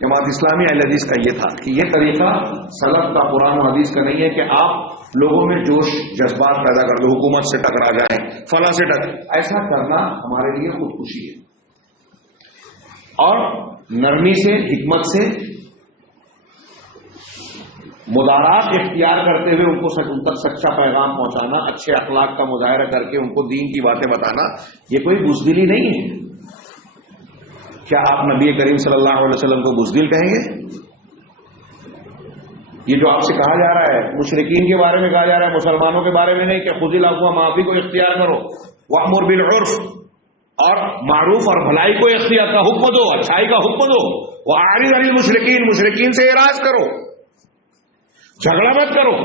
جماعت اسلامی اہل حدیث کا یہ تھا کہ یہ طریقہ سلف کا، قرآن و حدیث کا نہیں ہے کہ آپ لوگوں میں جوش جذبات پیدا کر دو، حکومت سے ٹکرا جائیں، فلاں سے ایسا کرنا ہمارے لیے خودکشی ہے. اور نرمی سے، حکمت سے مدارات اختیار کرتے ہوئے ان تک سچا پیغام پہنچانا، اچھے اخلاق کا مظاہرہ کر کے ان کو دین کی باتیں بتانا، یہ کوئی بزدلی نہیں ہے. کیا آپ نبی کریم صلی اللہ علیہ وسلم کو بزدل کہیں گے؟ یہ جو آپ سے کہا جا رہا ہے، مشرکین کے بارے میں کہا جا رہا ہے، مسلمانوں کے بارے میں نہیں کہ خذ العفو، معافی کو اختیار کرو، وامر بالعرف، اور معروف اور بھلائی کو اختیار کا حکم دو، اچھائی کا حکم دو، واعرض عن المشرکین، مشرکین سے اعراض کرو، جھگڑا مت کرو.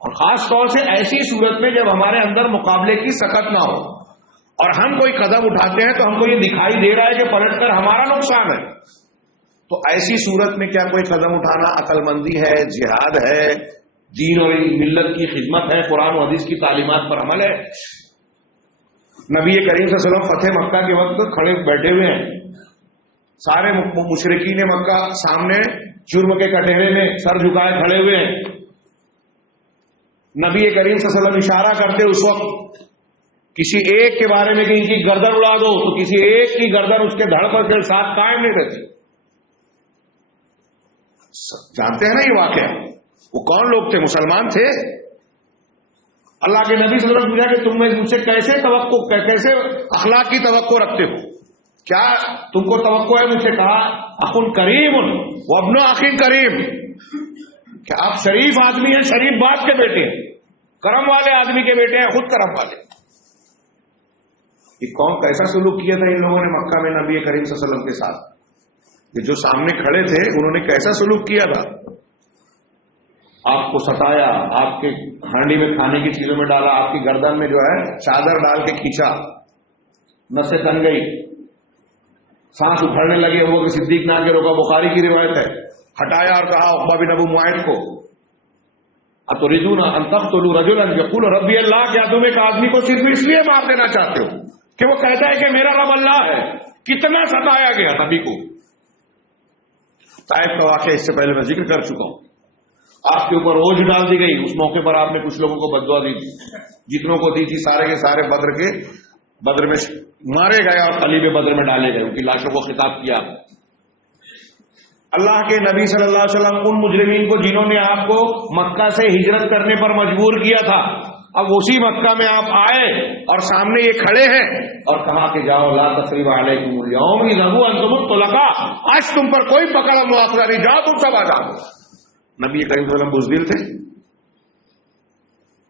اور خاص طور سے ایسی صورت میں جب ہمارے اندر مقابلے کی سخت نہ ہو اور ہم کوئی قدم اٹھاتے ہیں تو ہم کو یہ دکھائی دے رہا ہے کہ پلٹ کر ہمارا نقصان ہے، تو ایسی صورت میں کیا کوئی قدم اٹھانا عقل مندی ہے، جہاد ہے، دین اور ملت کی خدمت ہے، قرآن و حدیث کی تعلیمات پر عمل ہے؟ نبی کریم صلی اللہ علیہ وسلم فتح مکہ کے وقت کھڑے بیٹھے ہوئے ہیں، سارے مشرکین مکہ سامنے جرم کے کٹہرے میں سر جھکائے کھڑے ہوئے ہیں. نبی کریم صلی اللہ علیہ وسلم اشارہ کرتے اس وقت کسی ایک کے بارے میں کہ ان کی گردن اڑا دو، تو کسی ایک کی گردن اس کے دھڑ پر کے ساتھ قائم نہیں رہتی. جانتے ہیں نا یہ واقعہ، وہ کون لوگ تھے؟ مسلمان تھے. اللہ کے نبی صلی اللہ علیہ وسلم پوچھا کہ تم مجھ سے کیسے اخلاق کی توقع رکھتے ہو؟ کیا تم کو توقع ہے مجھ سے؟ کہا اخن کریم و ابن اخین کریم، کہ آپ شریف آدمی ہیں، شریف باپ کے بیٹے ہیں، کرم والے آدمی کے بیٹے ہیں، خود کرم والے. یہ قوم کیسا سلوک کیا تھا ان لوگوں نے مکہ میں نبی کریم صلی اللہ علیہ وسلم کے ساتھ؟ یہ جو سامنے کھڑے تھے انہوں نے کیسا سلوک کیا تھا؟ آپ کو ستایا، آپ کے ہانڈی میں کھانے کی چیزوں میں ڈالا، آپ کی گردن میں جو ہے چادر ڈال کے کھینچا، نسیں تن گئی، سانس اکھڑنے لگے، وہ صدیق نام کے روکا، بخاری کی روایت ہے، ہٹایا اور کہا عقبہ بن ابو معیط کو اتریدون ان تقتلوا رجلا یقول ربی اللہ، کیا تم ایک آدمی کو صرف اس لیے مار دینا چاہتے ہو کہ وہ کہتا ہے کہ میرا رب اللہ ہے؟ کتنا ستایا گیا نبی کو. طائف کا واقعہ اس سے پہلے میں ذکر کر چکا ہوں. آپ کے اوپر اوجھ ڈال دی گئی، اس موقع پر آپ نے کچھ لوگوں کو بددعا دی تھی، جتنوں کو دی تھی سارے کے سارے بدر میں مارے گئے اور قلیب بدر میں ڈالے گئے، ان کی لاشوں کو خطاب کیا. اللہ کے نبی صلی اللہ علیہ وسلم ان مجرمین کو جنہوں نے آپ کو مکہ سے ہجرت کرنے پر مجبور کیا تھا، اب اسی مکہ میں آپ آئے اور سامنے یہ کھڑے ہیں اور کہا کہ جاؤ لا تثریب علیکم اليوم اذهبوا انتم الطلقاء، آج تم پر کوئی پکڑ اور مواخذہ نہیں، جاؤ تم سب آزاد۔ نبی کریم صلی اللہ علیہ وسلم بزدل تھے؟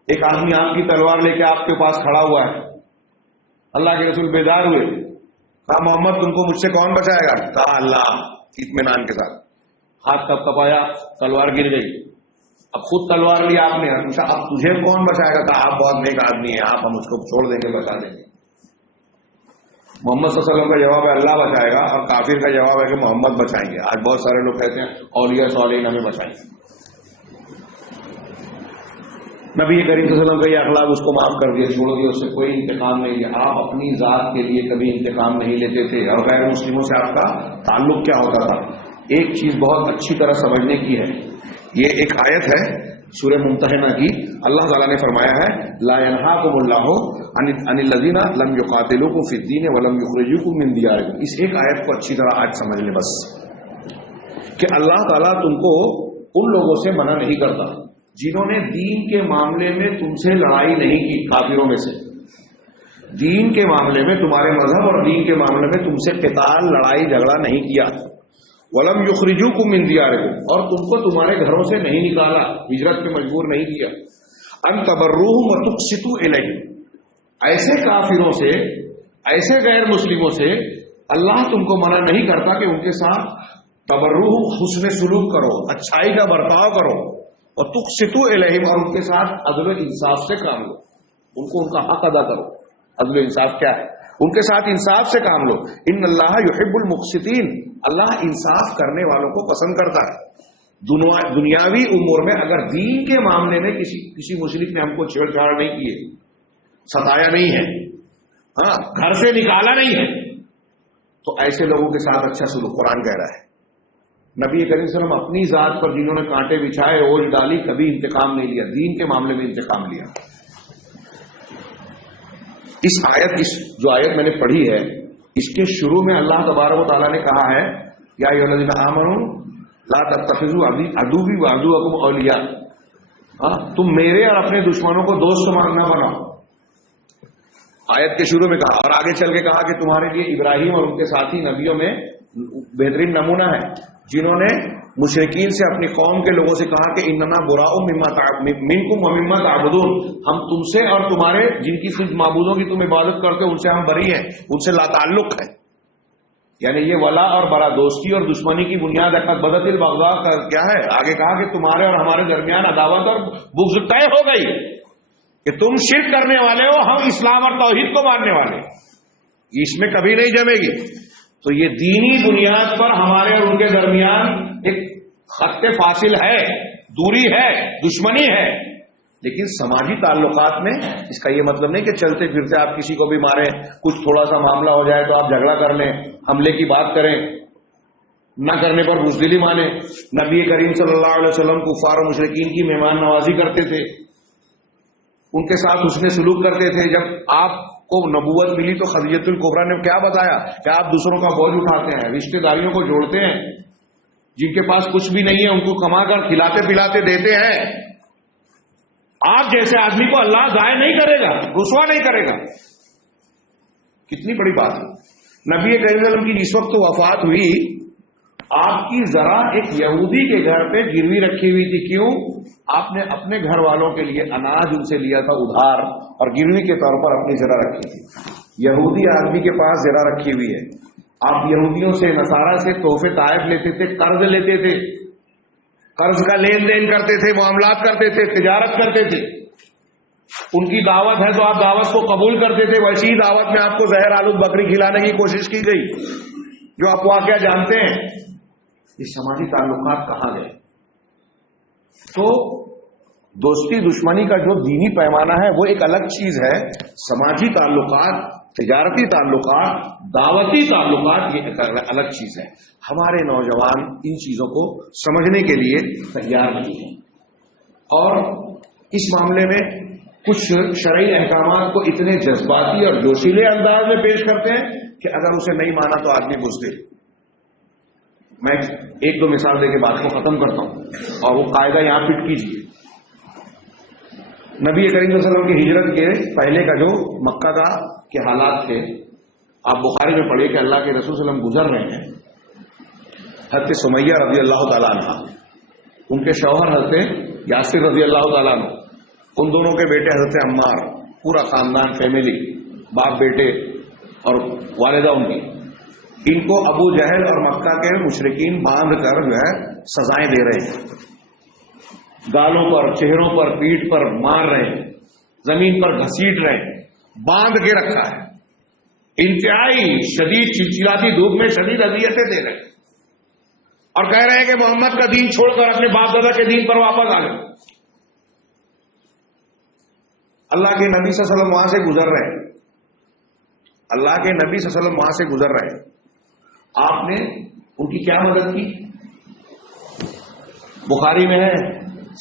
ایک آدمی آپ کی تلوار لے کے آپ کے پاس کھڑا ہوا ہے، اللہ کے رسول بیدار ہوئے، کہا محمد تم کو مجھ سے کون بچائے گا؟ کہا اللہ، اطمینان کے ساتھ۔ ہاتھ کب کپایا، تلوار گر گئی، اب خود تلوار لی آپ نے، پوچھا اب تجھے کون بچائے گا؟ کہا آپ بہت نیک آدمی ہیں، آپ ہم اس کو چھوڑ دیں گے، بچا دیں گے۔ محمد صلی اللہ علیہ وسلم کا جواب ہے اللہ بچائے گا، اور کافر کا جواب ہے کہ محمد بچائیں گے۔ آج بہت سارے لوگ کہتے ہیں اولیاء صالحین ہمیں بچائیں گے۔ نبی کریم صلی اللہ علیہ وسلم کا یہ اخلاق اس کو معاف کر دیا، چھوڑ دیا، اس سے کوئی انتقام نہیں لیا۔ آپ اپنی ذات کے لیے کبھی انتقام نہیں لیتے تھے، اور غیر مسلموں سے آپ کا تعلق کیا ہوتا تھا؟ ایک چیز بہت اچھی طرح سمجھنے کی ہے، یہ ایک آیت ہے سورہ ممتحنہ کی، اللہ تعالیٰ نے فرمایا ہے لا ينهاكم الله عن الذين لم يقاتلوكم في الدين ولم يخرجوكم من دياركم۔ اس ایک آیت کو اچھی طرح آج سمجھ لیں بس، کہ اللہ تعالیٰ تم کو ان لوگوں سے منع نہیں کرتا جنہوں نے دین کے معاملے میں تم سے لڑائی نہیں کی، کافروں میں سے، دین کے معاملے میں، تمہارے مذہب اور دین کے معاملے میں تم سے قتال، لڑائی جھگڑا نہیں کیا، ولم یخرجوکم من دیارکم، اور تم کو تمہارے گھروں سے نہیں نکالا، ہجرت پہ مجبور نہیں کیا، ان تبروہم وتقسطوا الیہم، ایسے کافروں سے، ایسے غیر مسلموں سے اللہ تم کو منع نہیں کرتا کہ ان کے ساتھ تبروہم، حسن سلوک کرو، اچھائی کا برتاؤ کرو، اور تقسطوا الیہم، اور ان کے ساتھ عدل و انصاف سے کام لو، ان کو ان کا حق ادا کرو۔ عدل و انصاف کیا ہے؟ ان کے ساتھ انصاف سے کام لو۔ ان اللہ یحب المقسطین، اللہ انصاف کرنے والوں کو پسند کرتا ہے۔ دنیاوی امور میں اگر دین کے معاملے میں کسی مشرک نے ہم کو چھیڑ چھاڑ نہیں کیے، ستایا نہیں ہے، ہاں گھر سے نکالا نہیں ہے، تو ایسے لوگوں کے ساتھ اچھا سلوک قرآن کہہ رہا ہے۔ نبی کریم صلی اللہ علیہ وسلم اپنی ذات پر جنہوں نے کانٹے بچھائے، اوجھ ڈالی، کبھی انتقام نہیں لیا، دین کے معاملے میں انتقام لیا۔ اس آیت، جو آیت میں نے پڑھی ہے، اس کے شروع میں اللہ تبارک و تعالیٰ نے کہا ہے یا ایھا الذین آمنوا لا تتخذوا عدوی وعدوکم اولیاء، تم میرے اور اپنے دشمنوں کو دوست نہ بناؤ، آیت کے شروع میں کہا، اور آگے چل کے کہا کہ تمہارے لیے ابراہیم اور ان کے ساتھی نبیوں میں بہترین نمونہ ہے، جنہوں نے مشرکین سے، اپنی قوم کے لوگوں سے کہا کہ اننا براء منکم ومما تعبدون، ہم تم سے اور تمہارے جن کی صرف معبودوں کی تم عبادت کرتے ہو ان سے ہم بری ہیں، ان سے لا تعلق ہے۔ یعنی یہ ولا اور برا، دوستی اور دشمنی کی بنیاد قد بدت البغضاء کا کیا ہے؟ آگے کہا کہ تمہارے اور ہمارے درمیان عداوت اور بغض طے ہو گئی کہ تم شرک کرنے والے ہو، ہم اسلام اور توحید کو ماننے والے، اس میں کبھی نہیں جمے گی۔ تو یہ دینی بنیاد پر ہمارے اور ان کے درمیان ایک خط فاصل ہے، دوری ہے، دشمنی ہے۔ لیکن سماجی تعلقات میں اس کا یہ مطلب نہیں کہ چلتے پھرتے آپ کسی کو بھی ماریں، کچھ تھوڑا سا معاملہ ہو جائے تو آپ جھگڑا کر لیں، حملے کی بات کریں، نہ کرنے پر بزدلی مانیں۔ نبی کریم صلی اللہ علیہ وسلم کفار و مشرکین کی مہمان نوازی کرتے تھے، ان کے ساتھ حسن سلوک کرتے تھے۔ جب آپ کو نبوت ملی تو خدیجہ الکبریٰ نے کیا بتایا کہ آپ دوسروں کا بوجھ اٹھاتے ہیں، رشتہ داریوں کو جوڑتے ہیں، جن کے پاس کچھ بھی نہیں ہے ان کو کما کر کھلاتے پلاتے دیتے ہیں۔ آپ جیسے آدمی کو اللہ ضائع نہیں کرے گا، رسوا نہیں کرے گا۔ کتنی بڑی بات ہے۔ نبی کریم صلی اللہ علیہ وسلم کی جس وقت وفات ہوئی، آپ کی ذرا ایک یہودی کے گھر پہ گروی رکھی ہوئی تھی۔ کیوں؟ آپ نے اپنے گھر والوں کے لیے اناج ان سے لیا تھا ادھار، اور گروی کے طور پر اپنی ذرا رکھی تھی۔ یہودی آدمی کے پاس ذرا رکھی ہوئی ہے، آپ یہودیوں سے، نصارہ سے تحفے تحائف لیتے تھے، قرض لیتے تھے، قرض کا لین دین کرتے تھے، معاملات کرتے تھے، تجارت کرتے تھے۔ ان کی دعوت ہے تو آپ دعوت کو قبول کرتے تھے، ویسی ہی دعوت میں آپ کو زہر آلود بکری کھلانے کی کوشش کی گئی، جو آپ واقعہ جانتے ہیں۔ یہ سماجی تعلقات کہاں گئے؟ تو دوستی دشمنی کا جو دینی پیمانہ ہے وہ ایک الگ چیز ہے، سماجی تعلقات، تجارتی تعلقات، دعوتی تعلقات یہ ایک الگ چیز ہے۔ ہمارے نوجوان ان چیزوں کو سمجھنے کے لیے تیار نہیں ہیں، اور اس معاملے میں کچھ شرعی احکامات کو اتنے جذباتی اور جوشیلے انداز میں پیش کرتے ہیں کہ اگر اسے نہیں مانا تو آدمی بزدل۔ میں ایک دو مثال دے کے بات کو ختم کرتا ہوں، اور وہ قاعدہ یہاں فٹ کیجیے۔ نبی کریم صلی اللہ علیہ وسلم کی ہجرت کے پہلے کا جو مکہ کا کے حالات تھے، آپ بخاری میں پڑھیے کہ اللہ کے رسول صلی اللہ علیہ وسلم گزر رہے ہیں، حضرت سمیہ رضی اللہ تعالیٰ عنہ، ان کے شوہر حضرت یاسر رضی اللہ تعالیٰ عنہ، ان دونوں کے بیٹے حضرت عمار، پورا خاندان، فیملی، باپ بیٹے اور والدہ ان کی، ان کو ابو جہل اور مکہ کے مشرکین باندھ کر جو ہے سزائیں دے رہے ہیں، گالوں پر، چہروں پر، پیٹھ پر مار رہے ہیں، زمین پر گھسیٹ رہے ہیں، باندھ کے رکھا ہے، انتہائی شدید چلچلاتی دھوپ میں شدید اذیتیں دے رہے ہیں، اور کہہ رہے ہیں کہ محمد کا دین چھوڑ کر اپنے باپ دادا کے دین پر واپس آ جائے۔ اللہ کے نبی صلی اللہ علیہ وسلم وہاں سے گزر رہے ہیں، اللہ کے نبی صلی اللہ علیہ وسلم وہاں سے گزر رہے ہیں، آپ نے ان کی کیا مدد کی؟ بخاری میں ہے،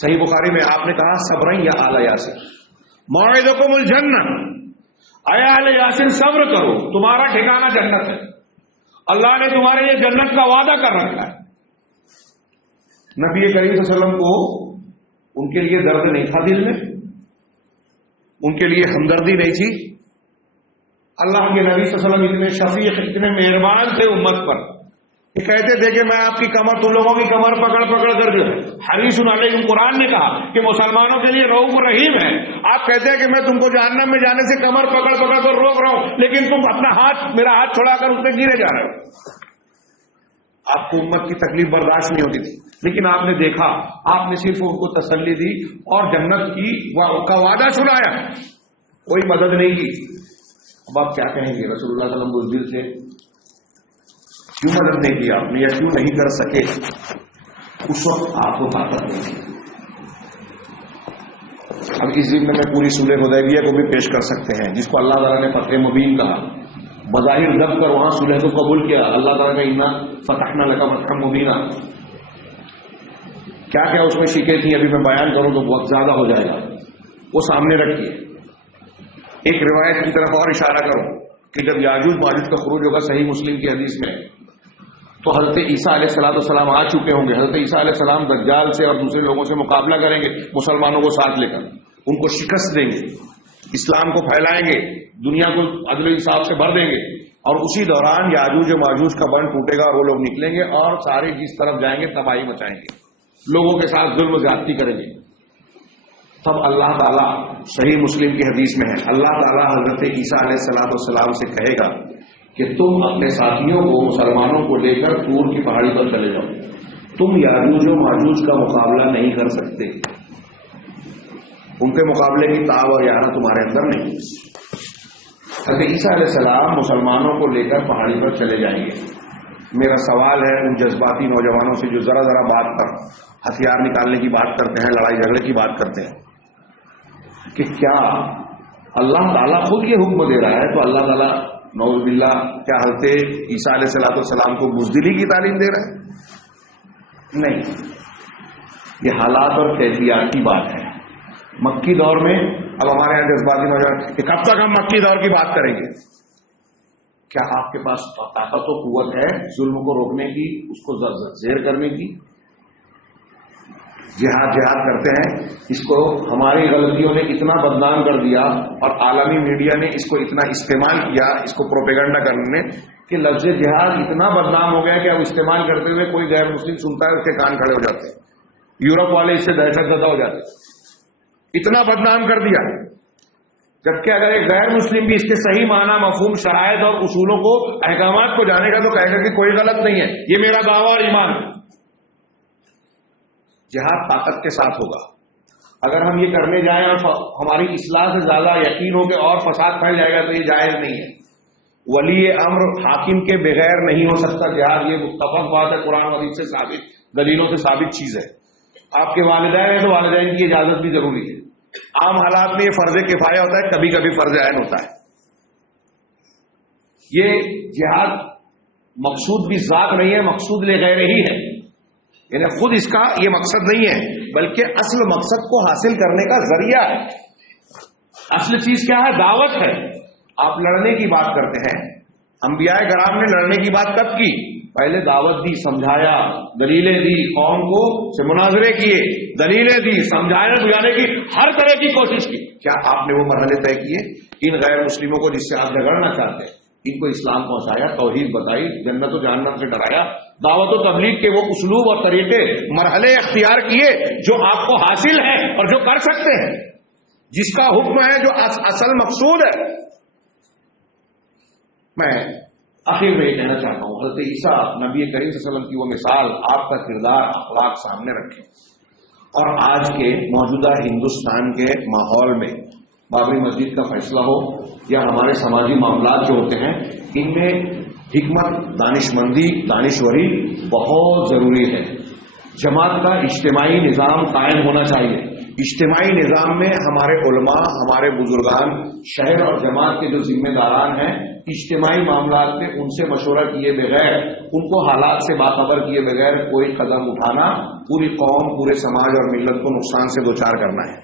صحیح بخاری میں آپ نے کہا صبریں یا آل یاسر موعدکم الجنہ، اے آل یاسر صبر کرو، تمہارا ٹھکانہ جنت ہے، اللہ نے تمہارے لیے جنت کا وعدہ کر رکھا ہے۔ نبی کریم صلی اللہ علیہ وسلم کو ان کے لیے درد نہیں تھا دل میں، ان کے لیے ہمدردی نہیں تھی؟ اللہ کے نبی صلی اللہ علیہ وسلم اتنے شفیق، اتنے مہربان تھے امت پر، یہ کہتے تھے کہ میں آپ کی کمر، تم لوگوں کی کمر پکڑ پکڑ کر جو ہے حریص علیکم، قرآن نے کہا کہ مسلمانوں کے لیے رؤوف رحیم ہے، آپ کہتے ہیں کہ میں تم کو جہنم میں جانے سے کمر پکڑ پکڑ کر روک رہا ہوں، لیکن تم اپنا ہاتھ، میرا ہاتھ چھوڑا کر اس میں گرے جا رہے ہو۔ آپ کو امت کی تکلیف برداشت نہیں ہوتی تھی، لیکن آپ نے دیکھا، آپ نے صرف ان کو تسلی دی اور جنت کی کا وعدہ سنایا، کوئی مدد نہیں کی۔ اب آپ کیا کہیں گے؟ رسول اللہ صلی اللہ علیہ وسلم بزدل سے کیوں مدد نہیں کی آپ نے، یا کیوں نہیں کر سکے؟ اس وقت آپ کو طاقت نہیں تھی۔ اب اس ضمن میں پوری صلح حدیبیہ کو بھی پیش کر سکتے ہیں، جس کو اللہ تعالیٰ نے فتح مبین کہا، بظاہر دب کر وہاں صلح کو قبول کیا، اللہ تعالیٰ کا انا فتحنا لک فتحا مبینا، کیا کیا اس میں شیکیں تھیں، ابھی میں بیان کروں تو وقت زیادہ ہو جائے گا، وہ سامنے رکھیے۔ ایک روایت کی طرف اور اشارہ کروں کہ جب یاجوج ماجوج کا خروج ہوگا، صحیح مسلم کی حدیث میں، تو حضرت عیسیٰ علیہ السلام آ چکے ہوں گے، حضرت عیسیٰ علیہ السلام دجال سے اور دوسرے لوگوں سے مقابلہ کریں گے، مسلمانوں کو ساتھ لے کر ان کو شکست دیں گے، اسلام کو پھیلائیں گے، دنیا کو عدل و انصاف سے بھر دیں گے، اور اسی دوران یاجوج و ماجوج کا بند ٹوٹے گا اور وہ لوگ نکلیں گے اور سارے جس طرف جائیں گے تباہی مچائیں گے، لوگوں کے ساتھ ظلم و زیادتی کریں گے۔ تب اللہ تعالیٰ، صحیح مسلم کی حدیث میں ہے، اللہ تعالیٰ حضرت عیسیٰ علیہ السلام سے کہے گا کہ تم اپنے ساتھیوں کو، مسلمانوں کو لے کر طور کی پہاڑی پر چلے جاؤ، تم یاجوج و ماجوج کا مقابلہ نہیں کر سکتے، ان کے مقابلے کی طاقت اور یہاں تمہارے اندر نہیں۔ حضرت عیسیٰ علیہ السلام مسلمانوں کو لے کر پہاڑی پر چلے جائیں گے۔ میرا سوال ہے ان جذباتی نوجوانوں سے جو ذرا ذرا بات پر ہتھیار نکالنے کی بات کرتے ہیں، لڑائی جھگڑے کی بات کرتے ہیں، کہ کیا اللہ تعالیٰ خود یہ حکم دے رہا ہے تو اللہ تعالیٰ نعوذ باللہ کیا حضرت عیسیٰ علیہ السلام کو بزدلی کی تعلیم دے رہا ہے؟ نہیں، یہ حالات اور کیفیات کی بات ہے۔ مکی دور میں، اب ہمارے یہاں جذباتی نوجوان کہ کب تک ہم مکی دور کی بات کریں گے؟ کیا آپ کے پاس طاقت و قوت ہے ظلم کو روکنے کی، اس کو زیر کرنے کی؟ جہاد کرتے ہیں، اس کو ہماری غلطیوں نے اتنا بدنام کر دیا اور عالمی میڈیا نے اس کو اتنا استعمال کیا، اس کو پروپیگنڈا کرنے، کہ لفظ جہاد اتنا بدنام ہو گیا کہ اب استعمال کرتے ہوئے کوئی غیر مسلم سنتا ہے اس کے کان کھڑے ہو جاتے ہیں، یورپ والے اس سے دہشت زدہ ہو جاتے ہیں، اتنا بدنام کر دیا۔ جبکہ اگر ایک غیر مسلم بھی اس کے صحیح معنی، مفہوم، شرائط اور اصولوں کو، احکامات کو جانے گا تو کہے گا کہ کوئی غلط نہیں ہے، یہ میرا دعویٰ اور ایمان ہے۔ جہاد طاقت کے ساتھ ہوگا۔ اگر ہم یہ کرنے جائیں اور ہماری اصلاح سے زیادہ یقین ہو کہ اور فساد پھیل جائے گا تو یہ جائز نہیں ہے۔ ولی امر حاکم کے بغیر نہیں ہو سکتا جہاد، یہ متفق بات ہے، قرآن و حدیث سے ثابت، دلیلوں سے ثابت چیز ہے۔ آپ کے والدین ہیں تو والدین کی اجازت بھی ضروری ہے۔ عام حالات میں یہ فرض کفایہ ہوتا ہے، کبھی کبھی فرض عین ہوتا ہے۔ یہ جہاد مقصود بھی ذات نہیں ہے، مقصود لغیر ہی ہے، یعنی خود اس کا یہ مقصد نہیں ہے، بلکہ اصل مقصد کو حاصل کرنے کا ذریعہ ہے۔ اصل چیز کیا ہے؟ دعوت ہے۔ آپ لڑنے کی بات کرتے ہیں، انبیاء کرام نے لڑنے کی بات کب کی؟ پہلے دعوت دی، سمجھایا، دلیلیں دی، قوم کو سے مناظرے کیے، دلیلیں دی، سمجھانے بجھانے کی ہر طرح کی کوشش کی. کیا آپ نے وہ مرحلے طے کیے؟ ان غیر مسلموں کو جس سے آپ جھگڑنا چاہتے ہیں ان کو اسلام پہنچایا، توحید بتائی، جنت و جہنم سے ڈرایا، دعوت و تبلیغ کے وہ اسلوب اور طریقے مرحلے اختیار کیے جو آپ کو حاصل ہیں اور جو کر سکتے ہیں، جس کا حکم ہے، جو اصل مقصود ہے. میں آخر میں یہ کہنا چاہتا ہوں، حضرت عیسیٰ نبی کریم صلی اللہ علیہ وسلم کی وہ مثال، آپ کا کردار، اخلاق سامنے رکھیں، اور آج کے موجودہ ہندوستان کے ماحول میں بابری مسجد کا فیصلہ ہو یا ہمارے سماجی معاملات جو ہوتے ہیں، ان میں حکمت، دانشمندی، دانشوری بہت ضروری ہے. جماعت کا اجتماعی نظام قائم ہونا چاہیے. اجتماعی نظام میں ہمارے علماء، ہمارے بزرگان، شہر اور جماعت کے جو ذمہ داران ہیں، اجتماعی معاملات میں ان سے مشورہ کیے بغیر، ان کو حالات سے باخبر کیے بغیر کوئی قدم اٹھانا پوری قوم، پورے سماج اور ملت کو نقصان سے دوچار کرنا ہے.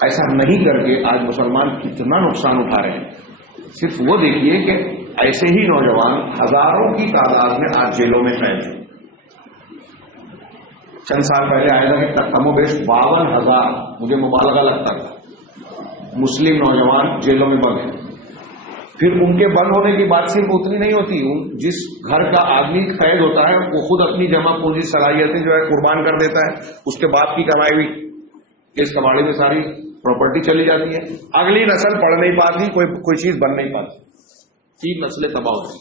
ایسا نہیں کر کے آج مسلمان کتنا نقصان اٹھا رہے ہیں. صرف وہ دیکھیے کہ ایسے ہی نوجوان ہزاروں کی تعداد میں آج جیلوں میں قید ہیں. چند سال پہلے آیا تھا کہ کم و بیش 52,000، مجھے مبالغہ لگتا تھا، مسلم نوجوان جیلوں میں بند ہیں. پھر ان کے بند ہونے کی بات صرف اتنی نہیں ہوتی، جس گھر کا آدمی قید ہوتا ہے وہ خود اپنی جمع پونجی صلاحیتیں جو ہے قربان کر دیتا ہے، اس کے باپ کی کمائی ہوئی اس کباڑی میں ساری پراپرٹی چلی جاتی ہے. اگلی نسل پڑھ نہیں پاتی، کوئی چیز بن نہیں پاتی، 3 نسلیں تباہ ہوتی.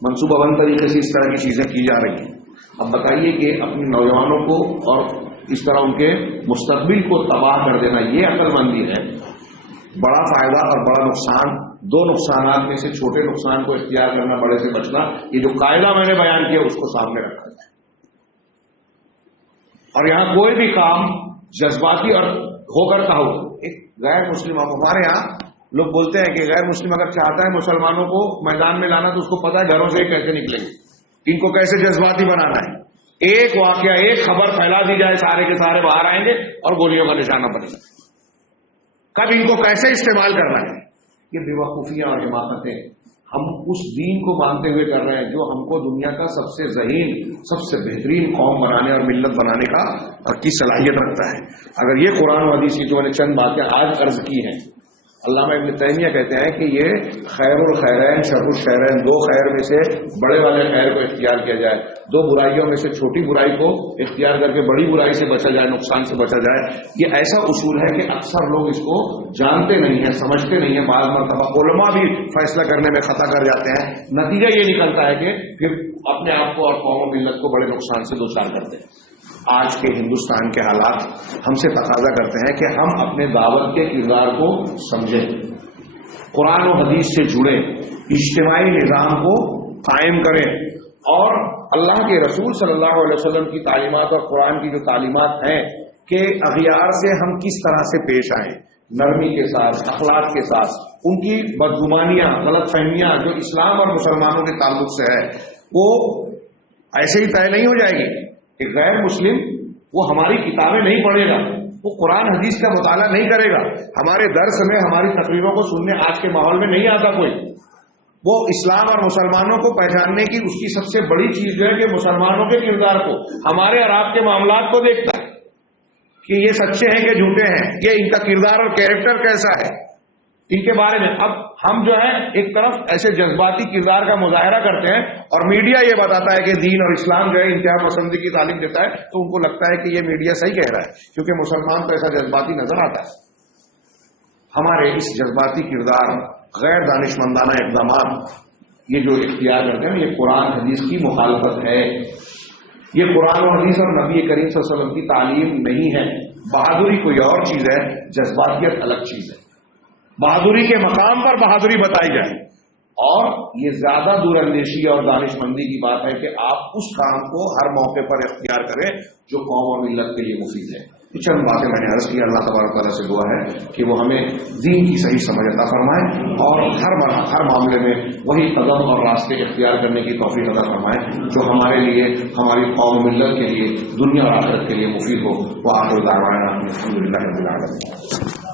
منصوبہ بند طریقے سے اس طرح کی چیزیں کی جا رہی ہیں. اب بتائیے کہ اپنے نوجوانوں کو اور اس طرح ان کے مستقبل کو تباہ کر دینا، یہ عقل مندی ہے؟ بڑا فائدہ اور بڑا نقصان، 2 نقصانات میں سے چھوٹے نقصان کو اختیار کرنا، بڑے سے بچنا. یہ جو قاعدہ میں نے بیان کیا اس کو سامنے رکھا جائے. اور یہاں کوئی بھی کام جذباتی اور ہو کر کا ہو. ایک غیر مسلم، ہمارے یہاں لوگ بولتے ہیں کہ غیر مسلم اگر چاہتا ہے مسلمانوں کو میدان میں لانا تو اس کو پتا ہے گھروں سے ہی کیسے نکلیں گے، ان کو کیسے جذباتی بنانا ہے. ایک واقعہ، ایک خبر پھیلا دی جائے، سارے کے سارے باہر آئیں گے اور گولیوں کا نشانہ بنے گا. کب ان کو کیسے استعمال کرنا ہے؟ یہ بیوقوفیاں اور حماقتیں ہم اس دین کو مانتے ہوئے کر رہے ہیں جو ہم کو دنیا کا سب سے ذہین، سب سے بہترین قوم بنانے اور ملت بنانے کی صلاحیت رکھتا ہے. اگر یہ قرآن و حدیث کی جو میں نے چند باتیں آج عرض کی ہیں، علامہ ابن تیمیہ کہتے ہیں کہ یہ خیر الخیرین شر الشرین، 2 خیر میں سے بڑے والے خیر کو اختیار کیا جائے، 2 برائیوں میں سے چھوٹی برائی کو اختیار کر کے بڑی برائی سے بچا جائے، نقصان سے بچا جائے. یہ ایسا اصول ہے کہ اکثر لوگ اس کو جانتے نہیں ہیں، سمجھتے نہیں ہیں. بعض مرتبہ علماء بھی فیصلہ کرنے میں خطا کر جاتے ہیں. نتیجہ یہ نکلتا ہے کہ پھر اپنے آپ کو اور قوم و ملت کو بڑے نقصان سے دوچار کرتے ہیں. آج کے ہندوستان کے حالات ہم سے تقاضا کرتے ہیں کہ ہم اپنے دعوت کے کردار کو سمجھیں، قرآن و حدیث سے جڑیں، اجتماعی نظام کو قائم کریں، اور اللہ کے رسول صلی اللہ علیہ وسلم کی تعلیمات اور قرآن کی جو تعلیمات ہیں کہ اغیار سے ہم کس طرح سے پیش آئیں، نرمی کے ساتھ، اخلاق کے ساتھ. ان کی بدگمانیاں، غلط فہمیاں جو اسلام اور مسلمانوں کے تعلق سے ہے وہ ایسے ہی طے نہیں ہو جائے گی. کہ غیر مسلم وہ ہماری کتابیں نہیں پڑھے گا، وہ قرآن حدیث کا مطالعہ نہیں کرے گا، ہمارے درس میں ہماری تقریروں کو سننے آج کے ماحول میں نہیں آتا کوئی. وہ اسلام اور مسلمانوں کو پہچاننے کی اس کی سب سے بڑی چیز جو ہے کہ مسلمانوں کے کردار کو، ہمارے اور آپ کے معاملات کو دیکھتا ہے کہ یہ سچے ہیں کہ جھوٹے ہیں، یہ ان کا کردار اور کیریکٹر کیسا ہے، ان کے بارے میں. اب ہم جو ہے ایک طرف ایسے جذباتی کردار کا مظاہرہ کرتے ہیں اور میڈیا یہ بتاتا ہے کہ دین اور اسلام جو ہے انتہا پسندی کی تعلیم دیتا ہے، تو ان کو لگتا ہے کہ یہ میڈیا صحیح کہہ رہا ہے کیونکہ مسلمان تو ایسا جذباتی نظر آتا ہے. ہمارے اس جذباتی کردار، غیر دانشمندانہ اقدامات یہ جو اختیار کرتے ہیں، یہ قرآن حدیث کی مخالفت ہے. یہ قرآن و حدیث اور نبی کریم صلی اللہ علیہ وسلم کی تعلیم نہیں ہے. بہادری کوئی اور چیز ہے، جذباتیت الگ چیز ہے. بہادری کے مقام پر بہادری بتائی جائے، اور یہ زیادہ دور اندیشی اور دانشمندی کی بات ہے کہ آپ اس کام کو ہر موقع پر اختیار کریں جو قوم اور ملت کے لیے مفید ہے. چند باتیں میں نے عرض کی. اللہ تبارک تعالیٰ سے دعا ہے کہ وہ ہمیں دین کی صحیح سمجھ عطا فرمائے اور ہر معاملے میں وہی قدم اور راستے اختیار کرنے کی توفیق عطا فرمائے جو ہمارے لیے، ہماری قوم و ملت کے لیے، دنیا اور آخرت کے لیے مفید ہو. وآخر دعوانا الحمدللہ رب العالمین.